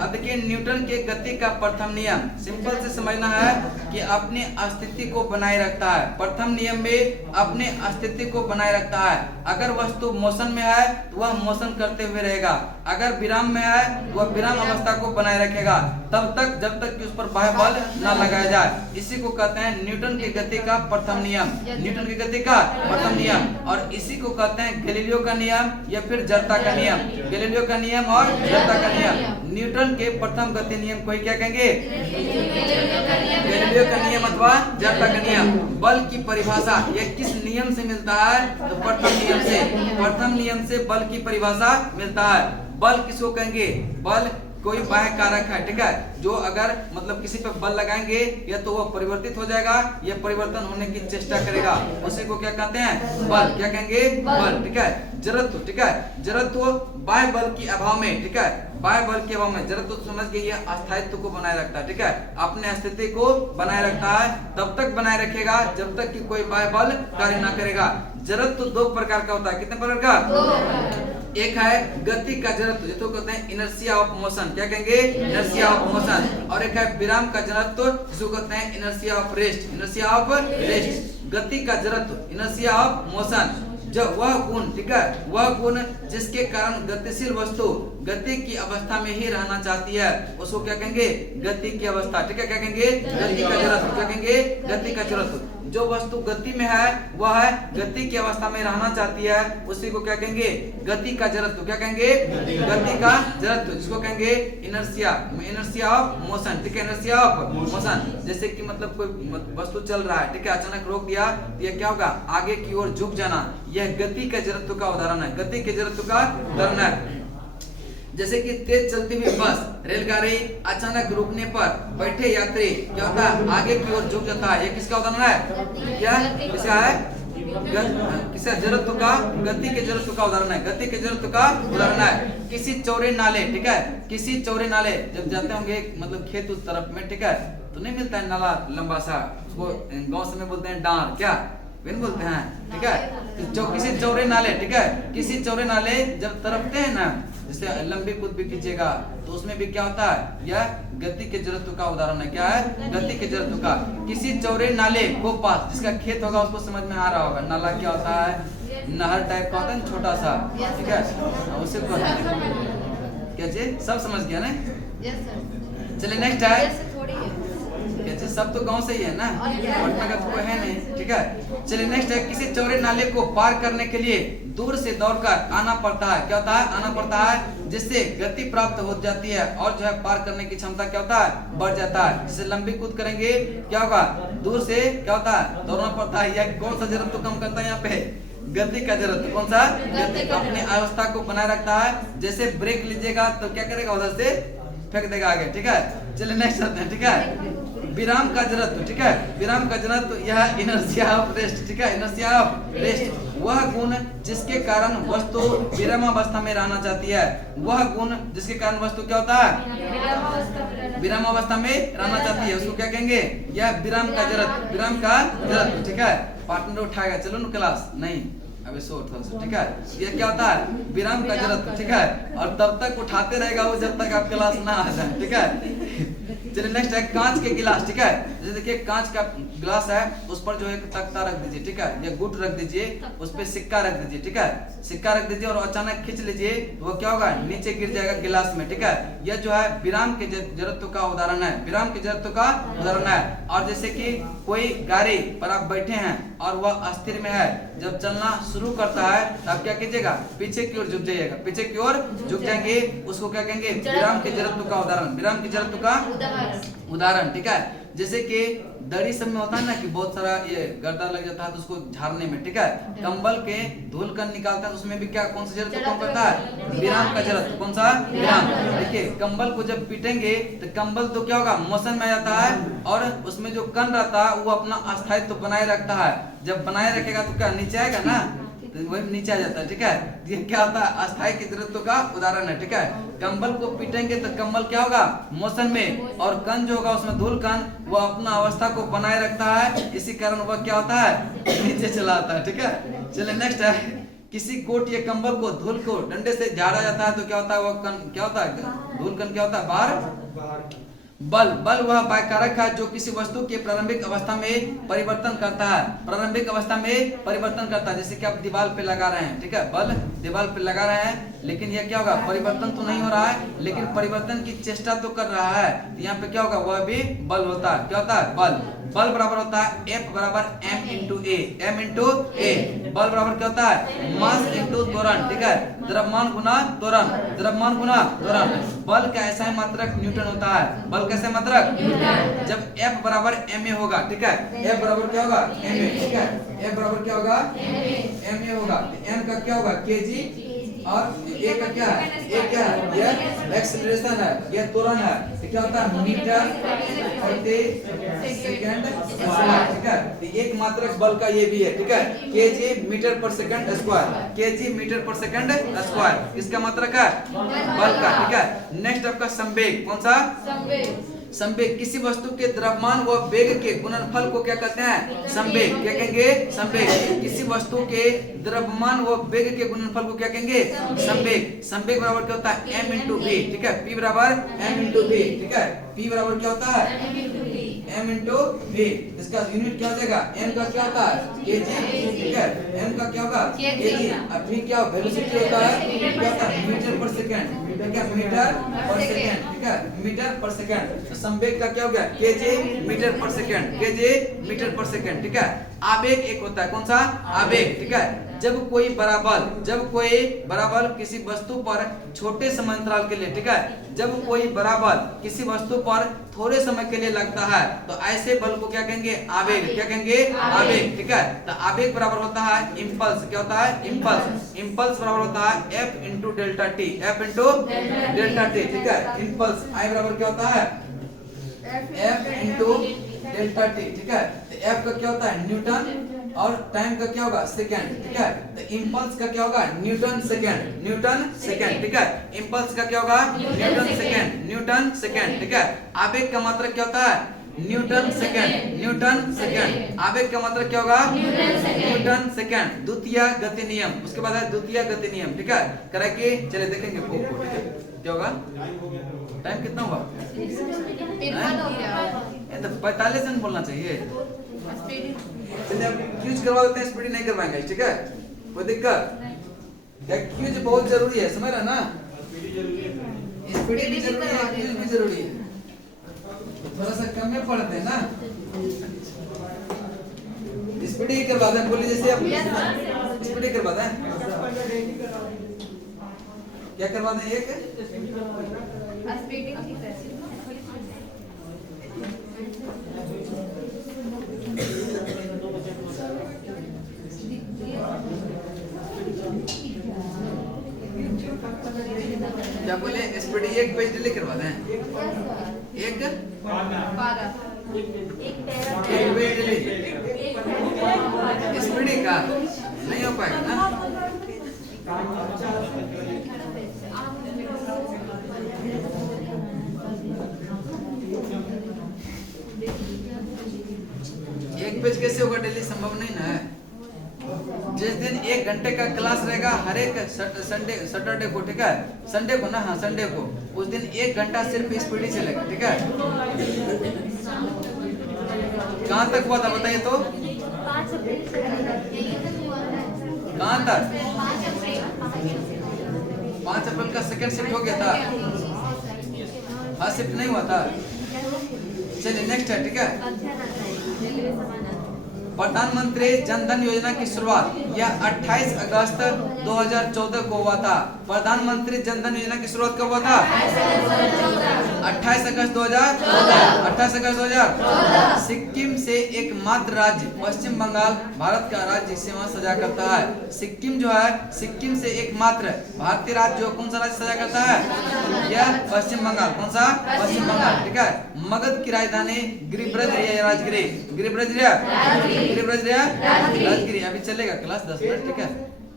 अब देखिए न्यूटन के गति का प्रथम नियम सिंपल से समझना है कि अपने अस्तित्व को बनाए रखता है। प्रथम नियम में अपने अस्तित्व को बनाए रखता है। अगर वस्तु मोशन में है तो वह मोशन करते हुए रहेगा, अगर विराम में है तो वह विराम अवस्था को बनाए रखेगा तब तक जब तक कि उस पर बाह्य बल न लगाया जाए। इसी को कहते हैं न्यूटन की गति का प्रथम नियम। न्यूटन की गति का प्रथम नियम, और इसी को कहते हैं गैलीलियो का नियम या फिर जड़ता का नियम। गैलीलियो का नियम और जड़ता का नियम। न्यूटन के प्रथम गति नियम को ही क्या कहेंगे? गैलीलियो का नियम अथवा जड़ता का नियम। बल की परिभाषा यह किस नियम से मिलता है? तो प्रथम नियम से। प्रथम नियम से बल की परिभाषा मिलता है। बल किसको कहेंगे? बल कोई बाह्य कारक है। ठीक है, जो अगर मतलब किसी पे बल लगाएंगे या तो वो परिवर्तित हो जाएगा या परिवर्तन होने की चेष्टा करेगा, उसी को क्या कहते हैं? बल। क्या कहेंगे? बल। ठीक है, जड़त्व। ठीक है, जड़त्व बाह्य बल के अभाव में, ठीक है, बाह्य बल के अभाव में जड़त्व समझ के ये अस्थायित्व को बनाए रखता है। ठीक है, अपने अस्तित्व को बनाए रखता है, तब तक बनाए रखेगा जब तक कि कोई बाह्य बल कार्य ना करेगा। जड़त्व दो प्रकार का होता है। कितने प्रकार का? एक है गति का जड़त्व जिसको कहते हैं इनर्शिया ऑफ मोशन। क्या कहेंगे? Inertia of motion. और एक है विराम का जड़त्व जिसको कहते हैं inertia of rest. Inertia of rest. गति का जड़त्व इनर्शिया ऑफ मोशन, जब वह गुण, ठीक है, वह गुण जिसके कारण गतिशील वस्तु गति की अवस्था में ही रहना चाहती है, उसको क्या कहेंगे? गति की अवस्था, ठीक है। क्या कहेंगे? गति का जड़त्व। क्या कहेंगे? गति का जड़त्व। जो वस्तु गति में है वह है गति की अवस्था में रहना चाहती है, उसी को क्या कहेंगे? गति का जड़त्व। क्या कहेंगे? गति का जड़त्व, जिसको कहेंगे इनर्शिया, इनर्शिया ऑफ मोशन, ठीक है, इनर्शिया ऑफ मोशन। जैसे कि मतलब कोई वस्तु चल रहा है, ठीक है, अचानक रोक दिया तो यह क्या होगा? आगे की ओर झुक जाना। यह गति के जड़त्व का उदाहरण है, गति के जड़त्व का उदाहरण है। जैसे कि तेज चलती हुई बस, रेलगाड़ी अचानक रुकने पर बैठे यात्री क्या होता है? आगे की ओर झुक जाता है। ये किसका उदाहरण है? क्या किसका है? किसका जड़त्व का? गति के जड़त्व का उदाहरण है, गति के जड़त्व का उदाहरण है। किसी चौड़े नाले, ठीक है, किसी चौड़े नाले जब जाते होंगे मतलब खेत उस तरफ में, ठीक है, तो नहीं मिलता है नाला लंबा सा, उसको गांव से में बोलते हैं डांर, क्या विन बोलते हैं, ठीक है। जो किसी चौड़े नाले, ठीक है, किसी चौड़े नाले जब तरफते हैं ना, जैसे लंबी कूद भी कीजिएगा तो उसमें भी क्या होता है? यह गति के जड़त्व का उदाहरण है। क्या है? गति के जड़त्व का। किसी चौड़े नाले को पास, जिसका खेत होगा उसको समझ में आ रहा होगा, नाला क्या होता है? नहर टाइप का होता है, छोटा सा, ठीक है, उसे क्या चीज सब समझ गया ना? चलिए नेक्स्ट है, सब तो गांव से ही है ना, पटना का तो कोई है नहीं, ठीक है। चलिए नेक्स्ट है, किसी चौड़े नाले को पार करने के लिए दूर से दौड़कर आना पड़ता है। क्या होता है? आना पड़ता है, जिससे गति प्राप्त हो जाती है और जो है पार करने की क्षमता क्या होता है? बढ़ जाता है। जैसे लंबी कूद करेंगे क्या होगा? दूर से क्या होता है? दौड़ना पड़ता है। यह कौन सा जड़त्व कम करता है यहाँ पे? गति का जड़त्व। कौन सा? गति अपनी अवस्था को बनाए रखता है। जैसे ब्रेक लीजिएगा तो क्या करेगा? उधर से फेंक देगा आगे, ठीक है। चलिए नेक्स्ट आते हैं, ठीक है। विराम का जड़त्व, ठीक है, विराम का जड़त्व यह इनर्शिया ऑफ रेस्ट, ठीक है, इनर्शिया ऑफ रेस्ट। वह गुण जिसके कारण वस्तु विरामावस्था में रहना चाहती है, वह गुण जिसके कारण वस्तु क्या होता है? विरामावस्था में रहना चाहती है, उसको क्या कहेंगे? यह विराम का जड़त्व, विराम का जड़त्व, ठीक है। पार्टनर उठाएगा, चलो ना क्लास, नहीं अभी सो थोड़ा, ठीक है। ये क्या होता है? विराम का जड़त्व, ठीक है, और तब तक उठाते रहेगा वो जब तक आप क्लास ना आ जाए, ठीक है। चलिए नेक्स्ट है कांच के गिलास, ठीक है। जैसे देखिए कांच का गिलास है, उस पर जो है तख्ता रख दीजिए, ठीक है, या गुट रख दीजिए, उस पर सिक्का रख दीजिए, ठीक है, सिक्का रख दीजिए और अचानक खींच लीजिए तो वो क्या होगा? नीचे गिर जाएगा गिलास में, ठीक है। यह जो है विराम के जड़त्व का उदाहरण है, विराम के जड़त्व का उदाहरण है। और जैसे कि कोई गाड़ी पर आप बैठे हैं और वह अस्थिर में है, जब चलना शुरू करता है तब क्या कीजिएगा? पीछे की ओर झुक जाइएगा, पीछे की ओर झुक जाएंगे, उसको क्या कहेंगे? विराम के जड़त्व का उदाहरण, विराम के जड़त्व का उदाहरण, ठीक है। जैसे कि दरी सब में होता है ना कि बहुत सारा ये गर्दा लग जाता है तो उसको झाड़ने में, ठीक है, कंबल के धूल कण निकालता है तो उसमें भी क्या कौन सा जड़त्व कम करता है? विराम का जड़त्व। कौन सा? विराम। देखिए कंबल को जब पीटेंगे तो कंबल तो क्या होगा? मोशन में आ जाता है और उसमें जो कण रहता है वो अपना अस्थायित्व बनाए रखता है। जब बनाए रखेगा तो क्या नीचे आएगा ना, तो वही नीचे आ जाता है, ठीक है। ये क्या होता है? अस्थायी के जड़त्व का उदाहरण है, ठीक है। कंबल को पीटेंगे तो कंबल क्या होगा? मोशन में, और कण जो होगा उसमें धूल कण वो अपना अवस्था को बनाए रखता है, इसी कारण वह क्या होता है? नीचे चला आता है, ठीक है। चलिए नेक्स्ट है, किसी कोट या कंबल को धूल को डंडे से झाड़ा जाता है तो क्या होता है? वह कण क्या होता है? धूल कण क्या होता है? बाहर। बल, बल वह बायकारक है जो किसी वस्तु के प्रारंभिक अवस्था में परिवर्तन करता है, प्रारंभिक अवस्था में परिवर्तन करता है। जैसे कि आप दीवार पे लगा रहे हैं, ठीक है, बल दीवार पे लगा रहे हैं, लेकिन यह क्या होगा? परिवर्तन तो नहीं हो रहा है, लेकिन परिवर्तन की चेष्टा तो कर रहा है, तो यहाँ पे क्या होगा? वह भी बल होता है। क्या होता है? बल। बल बराबर होता है F बराबर M into A, M into A। बल बराबर क्या होता है? मास इंटू त्वरण, ठीक है, द्रव्यमान गुना त्वरण, द्रव्यमान गुना त्वरण। बल का ऐसा ही मात्रक न्यूटन होता है, बल कैसे मात्रक? न्यूटन। जब F बराबर ma होगा, ठीक है, F बराबर क्या होगा? ma, ठीक है, F बराबर क्या होगा? ma होगा, m का क्या होगा? kg, और a का क्या है? a क्या है? यह एक्सेलरेशन है, यह त्वरण है, तो क्या होता है? मीटर प्रति सेकंड स्क्वायर, ठीक है। तो एक मात्रक बल का ये भी है, ठीक है, kg मीटर पर सेकंड स्क्वायर, kg मीटर पर सेकंड स्क्वायर, इसका मात्रक है बल का, ठीक है। नेक्स्ट आपका संवेग, कौन सा? संवेग। संवेग किसी वस्तु के द्रव्यमान व वेग के गुणनफल को क्या कहते हैं? संवेग। क्या कहेंगे? संवेग। किसी वस्तु के द्रव्यमान व वेग के गुणनफल को क्या कहेंगे? संवेग। संवेग बराबर क्या होता है? m इंटू v, ठीक है, p बराबर m इंटू v, ठीक है, p बराबर क्या होता है? m into v। इसका यूनिट क्या हो जाएगा? m का क्या होता है? kg, ठीक है। m का क्या होगा? kg। अब v क्या वेलोसिटी होता है? क्या होता है? मीटर पर सेकंड, ठीक है, मीटर पर सेकंड, ठीक है, मीटर पर सेकंड। तो संवेग का क्या हो गया? kg मीटर पर सेकंड, kg मीटर पर सेकंड, ठीक है। आवेग एक होता है, कौन सा? आवेग, ठीक है। जब कोई बराबर किसी वस्तु पर छोटे समय अंतराल के लिए, ठीक है, जब कोई बराबर किसी वस्तु पर थोड़े समय के लिए लगता है तो ऐसे बल को क्या कहेंगे? आवेग। क्या कहेंगे? आवेग, ठीक है। तो आवेग बराबर होता है इंपल्स। क्या होता है? इंपल्स। इंपल्स बराबर होता है F into delta T, F into delta T, ठीक है। इंपल्स I बराबर क्या होता है? F इंटू डेल्टा टी, ठीक है। तो F का क्या होता है? न्यूटन, और टाइम का क्या होगा? सेकंड, ठीक है। तो इंपल्स का क्या होगा? न्यूटन सेकंड, न्यूटन सेकंड, ठीक है। इंपल्स का क्या होगा? न्यूटन सेकंड, न्यूटन सेकंड, ठीक है। आवेग का मात्रक क्या होता है? Newton second, Newton second. आवेग का मात्रक क्या होगा? Newton second. द्वितीय गति नियम, उसके बाद है द्वितीय गति नियम, ठीक है। करके चले देखेंगे बुक को, ठीक है। क्या होगा? टाइम कितना हुआ? 53 हो गया। ये तो 45 मिनट बोलना चाहिए। चलिए अब क्यूज करवा देते हैं, स्पीड नहीं करवाएंगे, ठीक है। कोई दिक्कत? क्या क्यूज बहुत जरूरी है, समझ रहे हैं ना? स्पीड भी जरूरी है, क्यूज भी जरूरी है। थोड़ा सा कम में पढ़ते हैं ना, स्पीड ही करवा दें। बोलिए जैसे आप स्पीड ही करवा दें। क्या करवा दें? एक स्पीडिंग ठीक है। क्या बोले? स्पीड एक पेज डिले करवा दें। एक पेज डिले स्पीड का नहीं हो पाएगा ना। एक पेज कैसे होगा? डेली संभव नहीं ना है। जिस दिन 1 घंटे का क्लास रहेगा हर एक सैटरडे को, ठीक है, संडे को ना, हाँ संडे को, उस दिन 1 घंटा सिर्फ स्पीड ही चलेगा, ठीक है। कहाँ तक हुआ था बताइए तो? 5 कहाँ तक? 5 अप्रैल का सेकंड शिफ्ट हो गया था, फर्स्ट शिफ्ट नहीं हुआ था। चलिए नेक्स्ट है, ठीक है। प्रधानमंत्री जन धन योजना की शुरुआत यह 28 अगस्त 2014 को हुआ था। प्रधानमंत्री जन धन योजना की शुरुआत कब हुआ था? 28 अगस्त 2014। सिक्किम से एकमात्र राज्य पश्चिम बंगाल भारत का राज्य सीमा सजा करता है। सिक्किम जो है, सिक्किम से एकमात्र भारतीय राज्य जो कौन सा राज्य सजा करता है? यह पश्चिम बंगाल। कौन सा? पश्चिम बंगाल, ठीक है। मगध की राजधानी गिरिब्रज या राजगिरी? गिरिब्रज राजगिरी। अभी चलेगा क्लास 10 मिनट, ठीक है।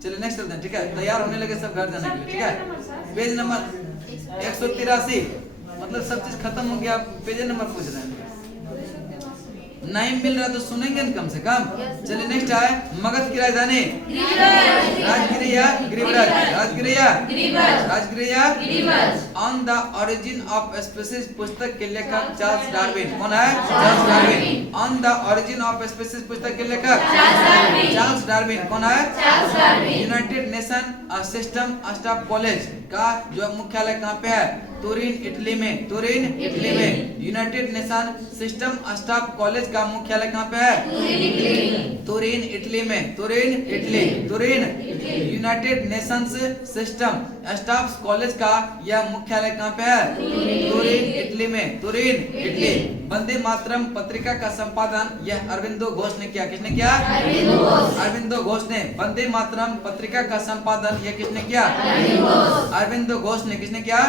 चलिए नेक्स्ट करते हैं, ठीक है। तैयार होने लगे सब घर जाने के लिए, ठीक है। पेज नंबर 183, मतलब सब चीज खत्म हो गया, पेज नंबर पूछ रहे हैं। नहीं मिल रहा तो सुनेंगे न कम से कम। चलिए नेक्स्ट है, मगध की राजधानी राजगिरी या गिरिब्रज? राजगिरी या राजगिरी या on the origin of species पुस्तक के लेखक चार्ल्स डार्विन। कौन है? Charles Darwin. On the origin of species पुस्तक के लेखक चार्ल्स डार्विन। कौन है? Charles Darwin. United nation system Staff College का जो मुख्यालय कहाँ पे है? तुरीन इटली में। तुरीन इटली में। United nation system Staff College का मुख्यालय कहाँ पे है? तुरीन इटली में। तुरीन Italy. तुरीन United Nations System Staff College का यह मुख्यालय कहाँ पे है? तुरीन इटली में। तुरीन इटली। वंदे मातरम पत्रिका का संपादन यह अरविंदो घोष ने किया। किसने किया? अरविंदो घोष ने। वंदे मातरम पत्रिका का संपादन यह किसने किया? अरविंदो घोष ने। किसने किया?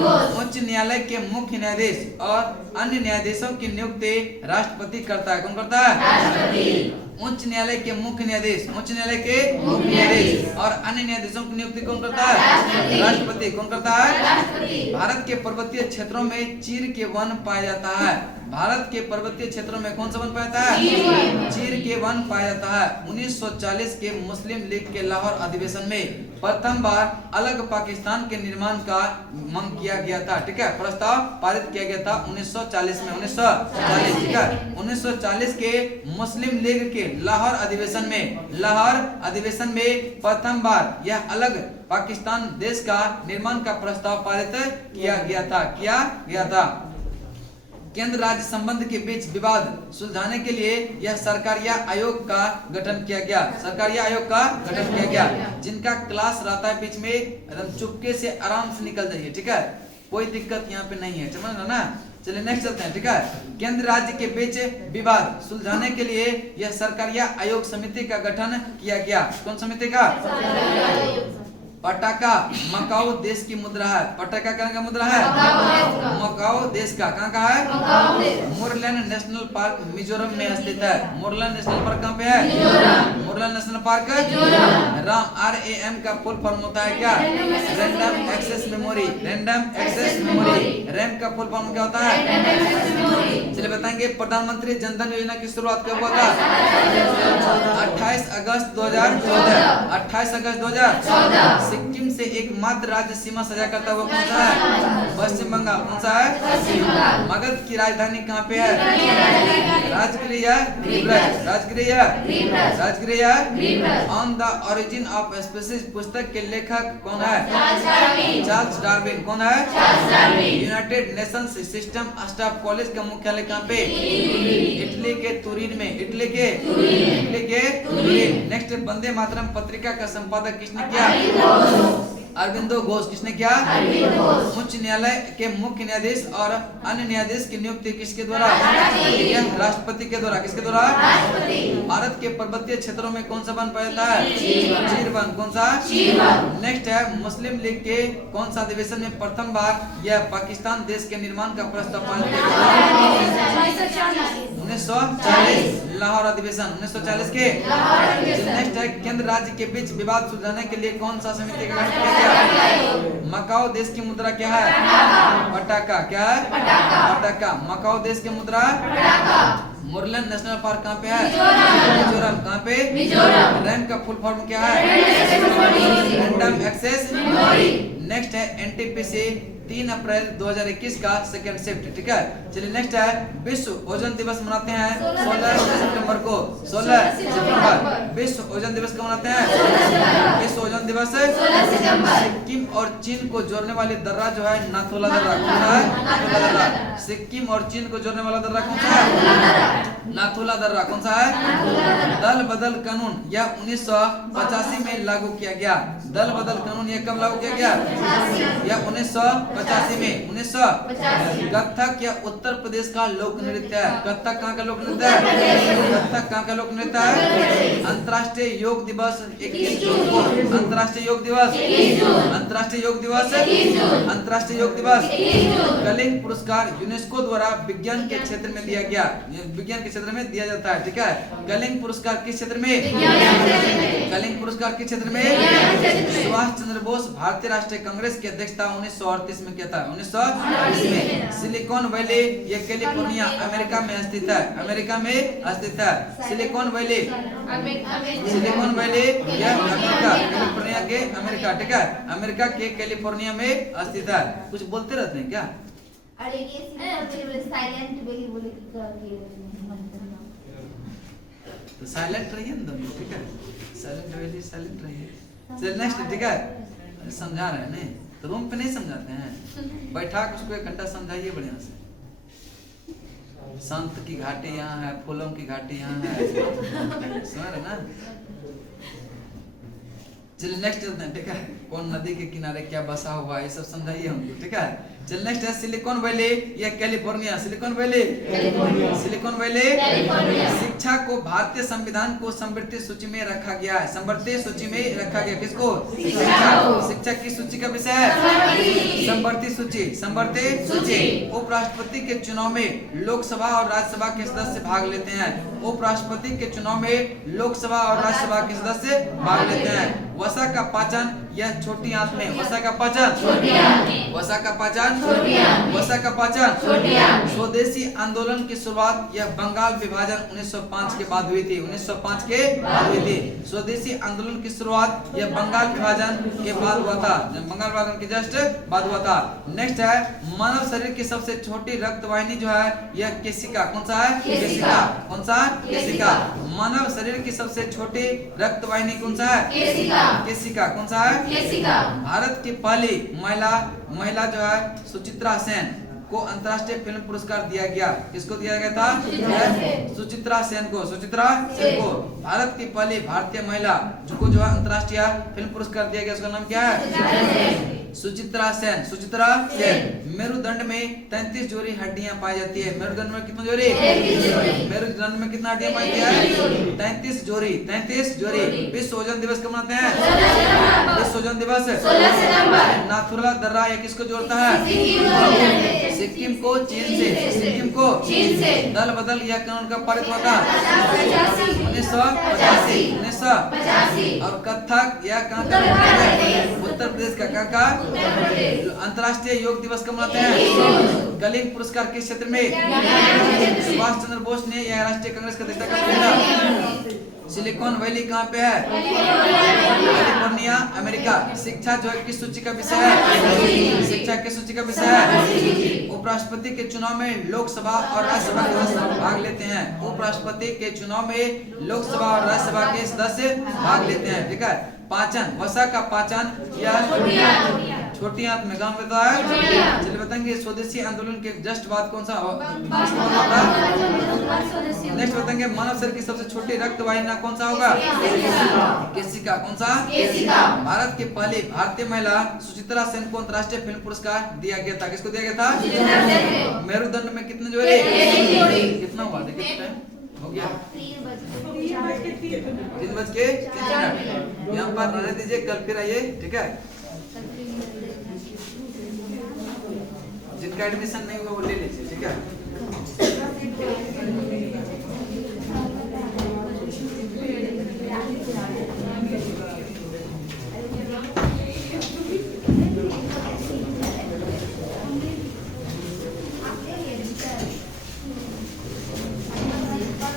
उच्च न्यायालय के मुख्य न्यायाधीश और अन्य न्यायाधीशों की नियुक्ति राष्ट्रपति करता है। कौन करता है? राष्ट्रपति। उच्च न्यायालय के मुख्य न्यायाधीश, उच्च न्यायालय के मुख्य न्यायाधीश और अन्य न्यायाधीशों की नियुक्ति कौन करता है? राष्ट्रपति। कौन करता है? भारत के पर्वतीय क्षेत्रों में चीर के वन पाया जाता है। भारत के पर्वतीय क्षेत्रों में कौन सा वन पाया जाता है? चीर के वन पाया जाता है। 1940 के मुस्लिम लीग के लाहौर अधिवेशन में प्रथम बार अलग पाकिस्तान के निर्माण का मांग किया गया था। ठीक है, प्रस्ताव पारित किया गया था 1940 में। 1940, ठीक है, 1940 के मुस्लिम लीग के लाहौर अधिवेशन में प्रथम बार यह अलग पाकिस्तान देश का निर्माण का प्रस्ताव पारित किया गया था। केंद्र राज्य संबंध के बीच विवाद सुलझाने के लिए यह सरकारिया आयोग का गठन किया गया, जिनका क्लास रहता है बीच में, एकदम चुपके से आराम से निकल जाइए। ठीक है, कोई दिक्कत यहाँ पे नहीं है, समझ लो ना। चलिए नेक्स्ट चलते हैं। ठीक है, केंद्र राज्य के बीच विवाद सुलझाने के लिए यह सरकारिया आयोग समिति का गठन किया गया। कौन समिति का? पटाका मकाओ देश की मुद्रा है। पटाका कहाँ का मुद्रा है? मकाओ देश का। कहाँ का है? मोरलैंड नेशनल पार्क मिजोरम में स्थित है। मोरलैंड नेशनल पार्क कहाँ पे है? मोरलैंड नेशनल पार्क RAM का फुल फॉर्म होता है क्या? Random access memory. रैम का फुल फॉर्म क्या होता है? चलिए बताएंगे। प्रधानमंत्री जनधन योजना की शुरुआत कब हुआ था? 28 अगस्त 2014। 28 अगस्त 2014। सिक्किम से एकमात्र राज्य सीमा साझा करता हुआ कौन सा है? पश्चिम बंगाल। कौन सा है? मगध की राजधानी कहाँ पे है? Rajgriha. On the origin of species पुस्तक के लेखक कौन है? Charles Darwin. कौन है? United Nations System Staff College का मुख्यालय कहाँ पे? इटली के तुरीन में। नेक्स्ट, वंदे मातरम पत्रिका का संपादक किसने किया? अरविंदो घोष। किसने किया? उच्च न्यायालय के मुख्य न्यायाधीश और अन्य न्यायाधीश की नियुक्ति किसके द्वारा? राष्ट्रपति के द्वारा। किसके द्वारा? भारत के पर्वतीय क्षेत्रों में कौन सा वन पाया जाता है? चीर वन। कौन सा? नेक्स्ट है, मुस्लिम लीग के कौन सा अधिवेशन में प्रथम बार यह पाकिस्तान देश के निर्माण का प्रस्ताव पारित किया गया? 1940 लाहौर अधिवेशन। 1940 के। नेक्स्ट है, केंद्र राज्य के बीच विवाद सुलझाने के लिए कौन सा समिति का गठन किया गया? मकाओ देश की मुद्रा क्या है? पटाका। क्या है? पटाका। मकाओ देश की मुद्रा? मोरलैंड नेशनल पार्क कहाँ पे है? मिजोरम। कहाँ पे? रैम का फुल फॉर्म क्या है? Random access memory. नेक्स्ट है, NTPC 3 अप्रैल 2021 का सेकंड शिफ्ट। ठीक है, चलिए नेक्स्ट है, विश्व ओजोन दिवस मनाते हैं 16 सितंबर को। 16 सितंबर विश्व ओजोन दिवस कब मनाते हैं? विश्व ओजोन दिवस 16 सितंबर। सिक्किम और चीन को जोड़ने वाली दर्रा जो है नाथुला दर्रा। कौन है? नाथुला दर्रा। सिक्किम और चीन को जोड़ने वाला दर्रा कौन सा है? नाथुला दर्रा। कौन सा है? दल बदल कानून यह 1985 में लागू किया गया। दल बदल कानून यह कब लागू किया गया? यह 1985 में। 1985। कथक यह उत्तर प्रदेश का लोक नृत्य है। कथक कहाँ का लोक नृत्य है? कथक कहाँ का लोक नृत्य है? अंतर्राष्ट्रीय योग दिवस 21 जून को। अंतर्राष्ट्रीय योग दिवस। अंतर्राष्ट्रीय योग दिवस। अंतर्राष्ट्रीय योग दिवस। कलिंग पुरस्कार यूनेस्को द्वारा विज्ञान के क्षेत्र में दिया गया। विज्ञान के क्षेत्र में दिया जाता है। ठीक है, कलिंग पुरस्कार किस क्षेत्र में? कलिंग पुरस्कार किस क्षेत्र में? सुभाष चंद्र बोस भारतीय राष्ट्रीय कांग्रेस की अध्यक्षता 1938 में किया था। 1938 में। सिलिकॉन वैली ये कैलिफोर्निया अमेरिका में स्थित है। अमेरिका में स्थित है सिलिकॉन वैली। सिलिकॉन वैली यह अमेरिका, कैलिफोर्निया के अमेरिका। ठीक है, अमेरिका के कैलिफोर्निया में स्थित है। कुछ बोलते रहते हैं क्या? अरे ये साइलेंट वैली बोले तो साइलेंट रहिए ना तुम लोग। ठीक है, साइलेंट वैली साइलेंट रहिए। चलिए नेक्स्ट। ठीक है, समझा रहे हैं नहीं तो रूम पे नहीं समझाते हैं, बैठा के उसको 1 घंटा समझाइए बढ़िया से। संत की घाटी यहाँ है, फूलों की घाटी यहाँ है, समझ रहे ना। चलिए नेक्स्ट चलते हैं। ठीक है, कौन नदी के किनारे क्या बसा हुआ है ये सब समझाइए हमको। ठीक है, चलिए नेक्स्ट है, सिलिकॉन वैली या California. Silicon valley. Silicon valley. शिक्षा को भारतीय संविधान को समवर्ती सूची में रखा गया है। समवर्ती सूची में रखा गया। किसको? शिक्षा की सूची का विषय है समवर्ती सूची। समवर्ती सूची। उपराष्ट्रपति के चुनाव में लोकसभा और राज्यसभा के सदस्य भाग लेते हैं। उपराष्ट्रपति के चुनाव में लोकसभा और राज्यसभा के सदस्य भाग लेते हैं। वसा का पाचन यह छोटी आंत में, वसा का पाचन, वसा का पाचन, वसा का पाचन। स्वदेशी आंदोलन की शुरुआत यह बंगाल विभाजन 1905 के बाद हुई थी, 1905 के बाद हुई थी। स्वदेशी आंदोलन की शुरुआत यह बंगाल विभाजन के बाद हुआ था, बंगाल विभाजन के जस्ट बाद हुआ था। नेक्स्ट है मानव शरीर की सबसे छोटी रक्त वाहिनी जो है यह केशिका, कौन सा है? केशिका। कौन सा? केशिका। मानव शरीर की सबसे छोटी रक्त वाहिनी कौन सा है? केशिका। केशिका। कौन सा है? केशिका। भारत की पहली महिला जो है सुचित्रा सेन को अंतर्राष्ट्रीय फिल्म पुरस्कार दिया गया। किसको दिया गया था? सुचित्रा सेन को, सुचित्रा सेन को। भारत की पहली भारतीय महिला जिसको जो है अंतर्राष्ट्रीय फिल्म पुरस्कार दिया गया, उसका नाम क्या है? सुचित्रा सेन। सुचित्रा सेन। मेरुदंड में 33 जोड़ी हड्डियां पाई जाती है। मेरुदंड में कितनी जोड़ी? मेरुदंड में कितना हड्डियां पाई जाती है? 33 जोड़ी। 33 जोड़ी। विश्व ओजोन दिवस कब मनाते हैं? विश्व ओजोन दिवस 16 सितंबर। नाथुला दर्रा ये किसको जोड़ता है? सिक्किम को चीन से, सिक्किम को चीन से। दल बदल यह कानून का पारित हुआ था 1985। और कथक यह कहाँ का? उत्तर प्रदेश का। कहाँ का? अंतर्राष्ट्रीय योग दिवस कब मनाते हैं? कलिंग पुरस्कार किस क्षेत्र में? सुभाष चंद्र बोस ने यह राष्ट्रीय कांग्रेस का अध्यक्ष था। सिलिकॉन वैली कहाँ पे है? California, America. शिक्षा जो है किस सूची का विषय है? शिक्षा किस सूची का विषय है? उपराष्ट्रपति के चुनाव में लोकसभा और राज्यसभा के सदस्य भाग लेते हैं। उपराष्ट्रपति के चुनाव में लोकसभा और राज्यसभा के सदस्य भाग लेते हैं। ठीक है। पाचन, वसा का पाचन या छोटी आंत में कहाँ होता है? चलिए बताएंगे स्वदेशी आंदोलन के जस्ट बाद कौन सा? नेक्स्ट बताएंगे मानव शरीर की सबसे छोटी रक्त वाहिनी कौन सा होगा? केशिका। कौन सा? केशिका। भारत की पहली भारतीय महिला सुचित्रा सेन को अंतर्राष्ट्रीय फिल्म पुरस्कार दिया गया था। किसको दिया गया था? मेरुदंड में कितने जोड़े? कितना हुआ? देखिए हो गया 3:03 यहाँ पर रहने दीजिए, कल फिर आइए। ठीक है। जिनका एडमिशन नहीं हुआ वो ले लीजिए। ठीक है।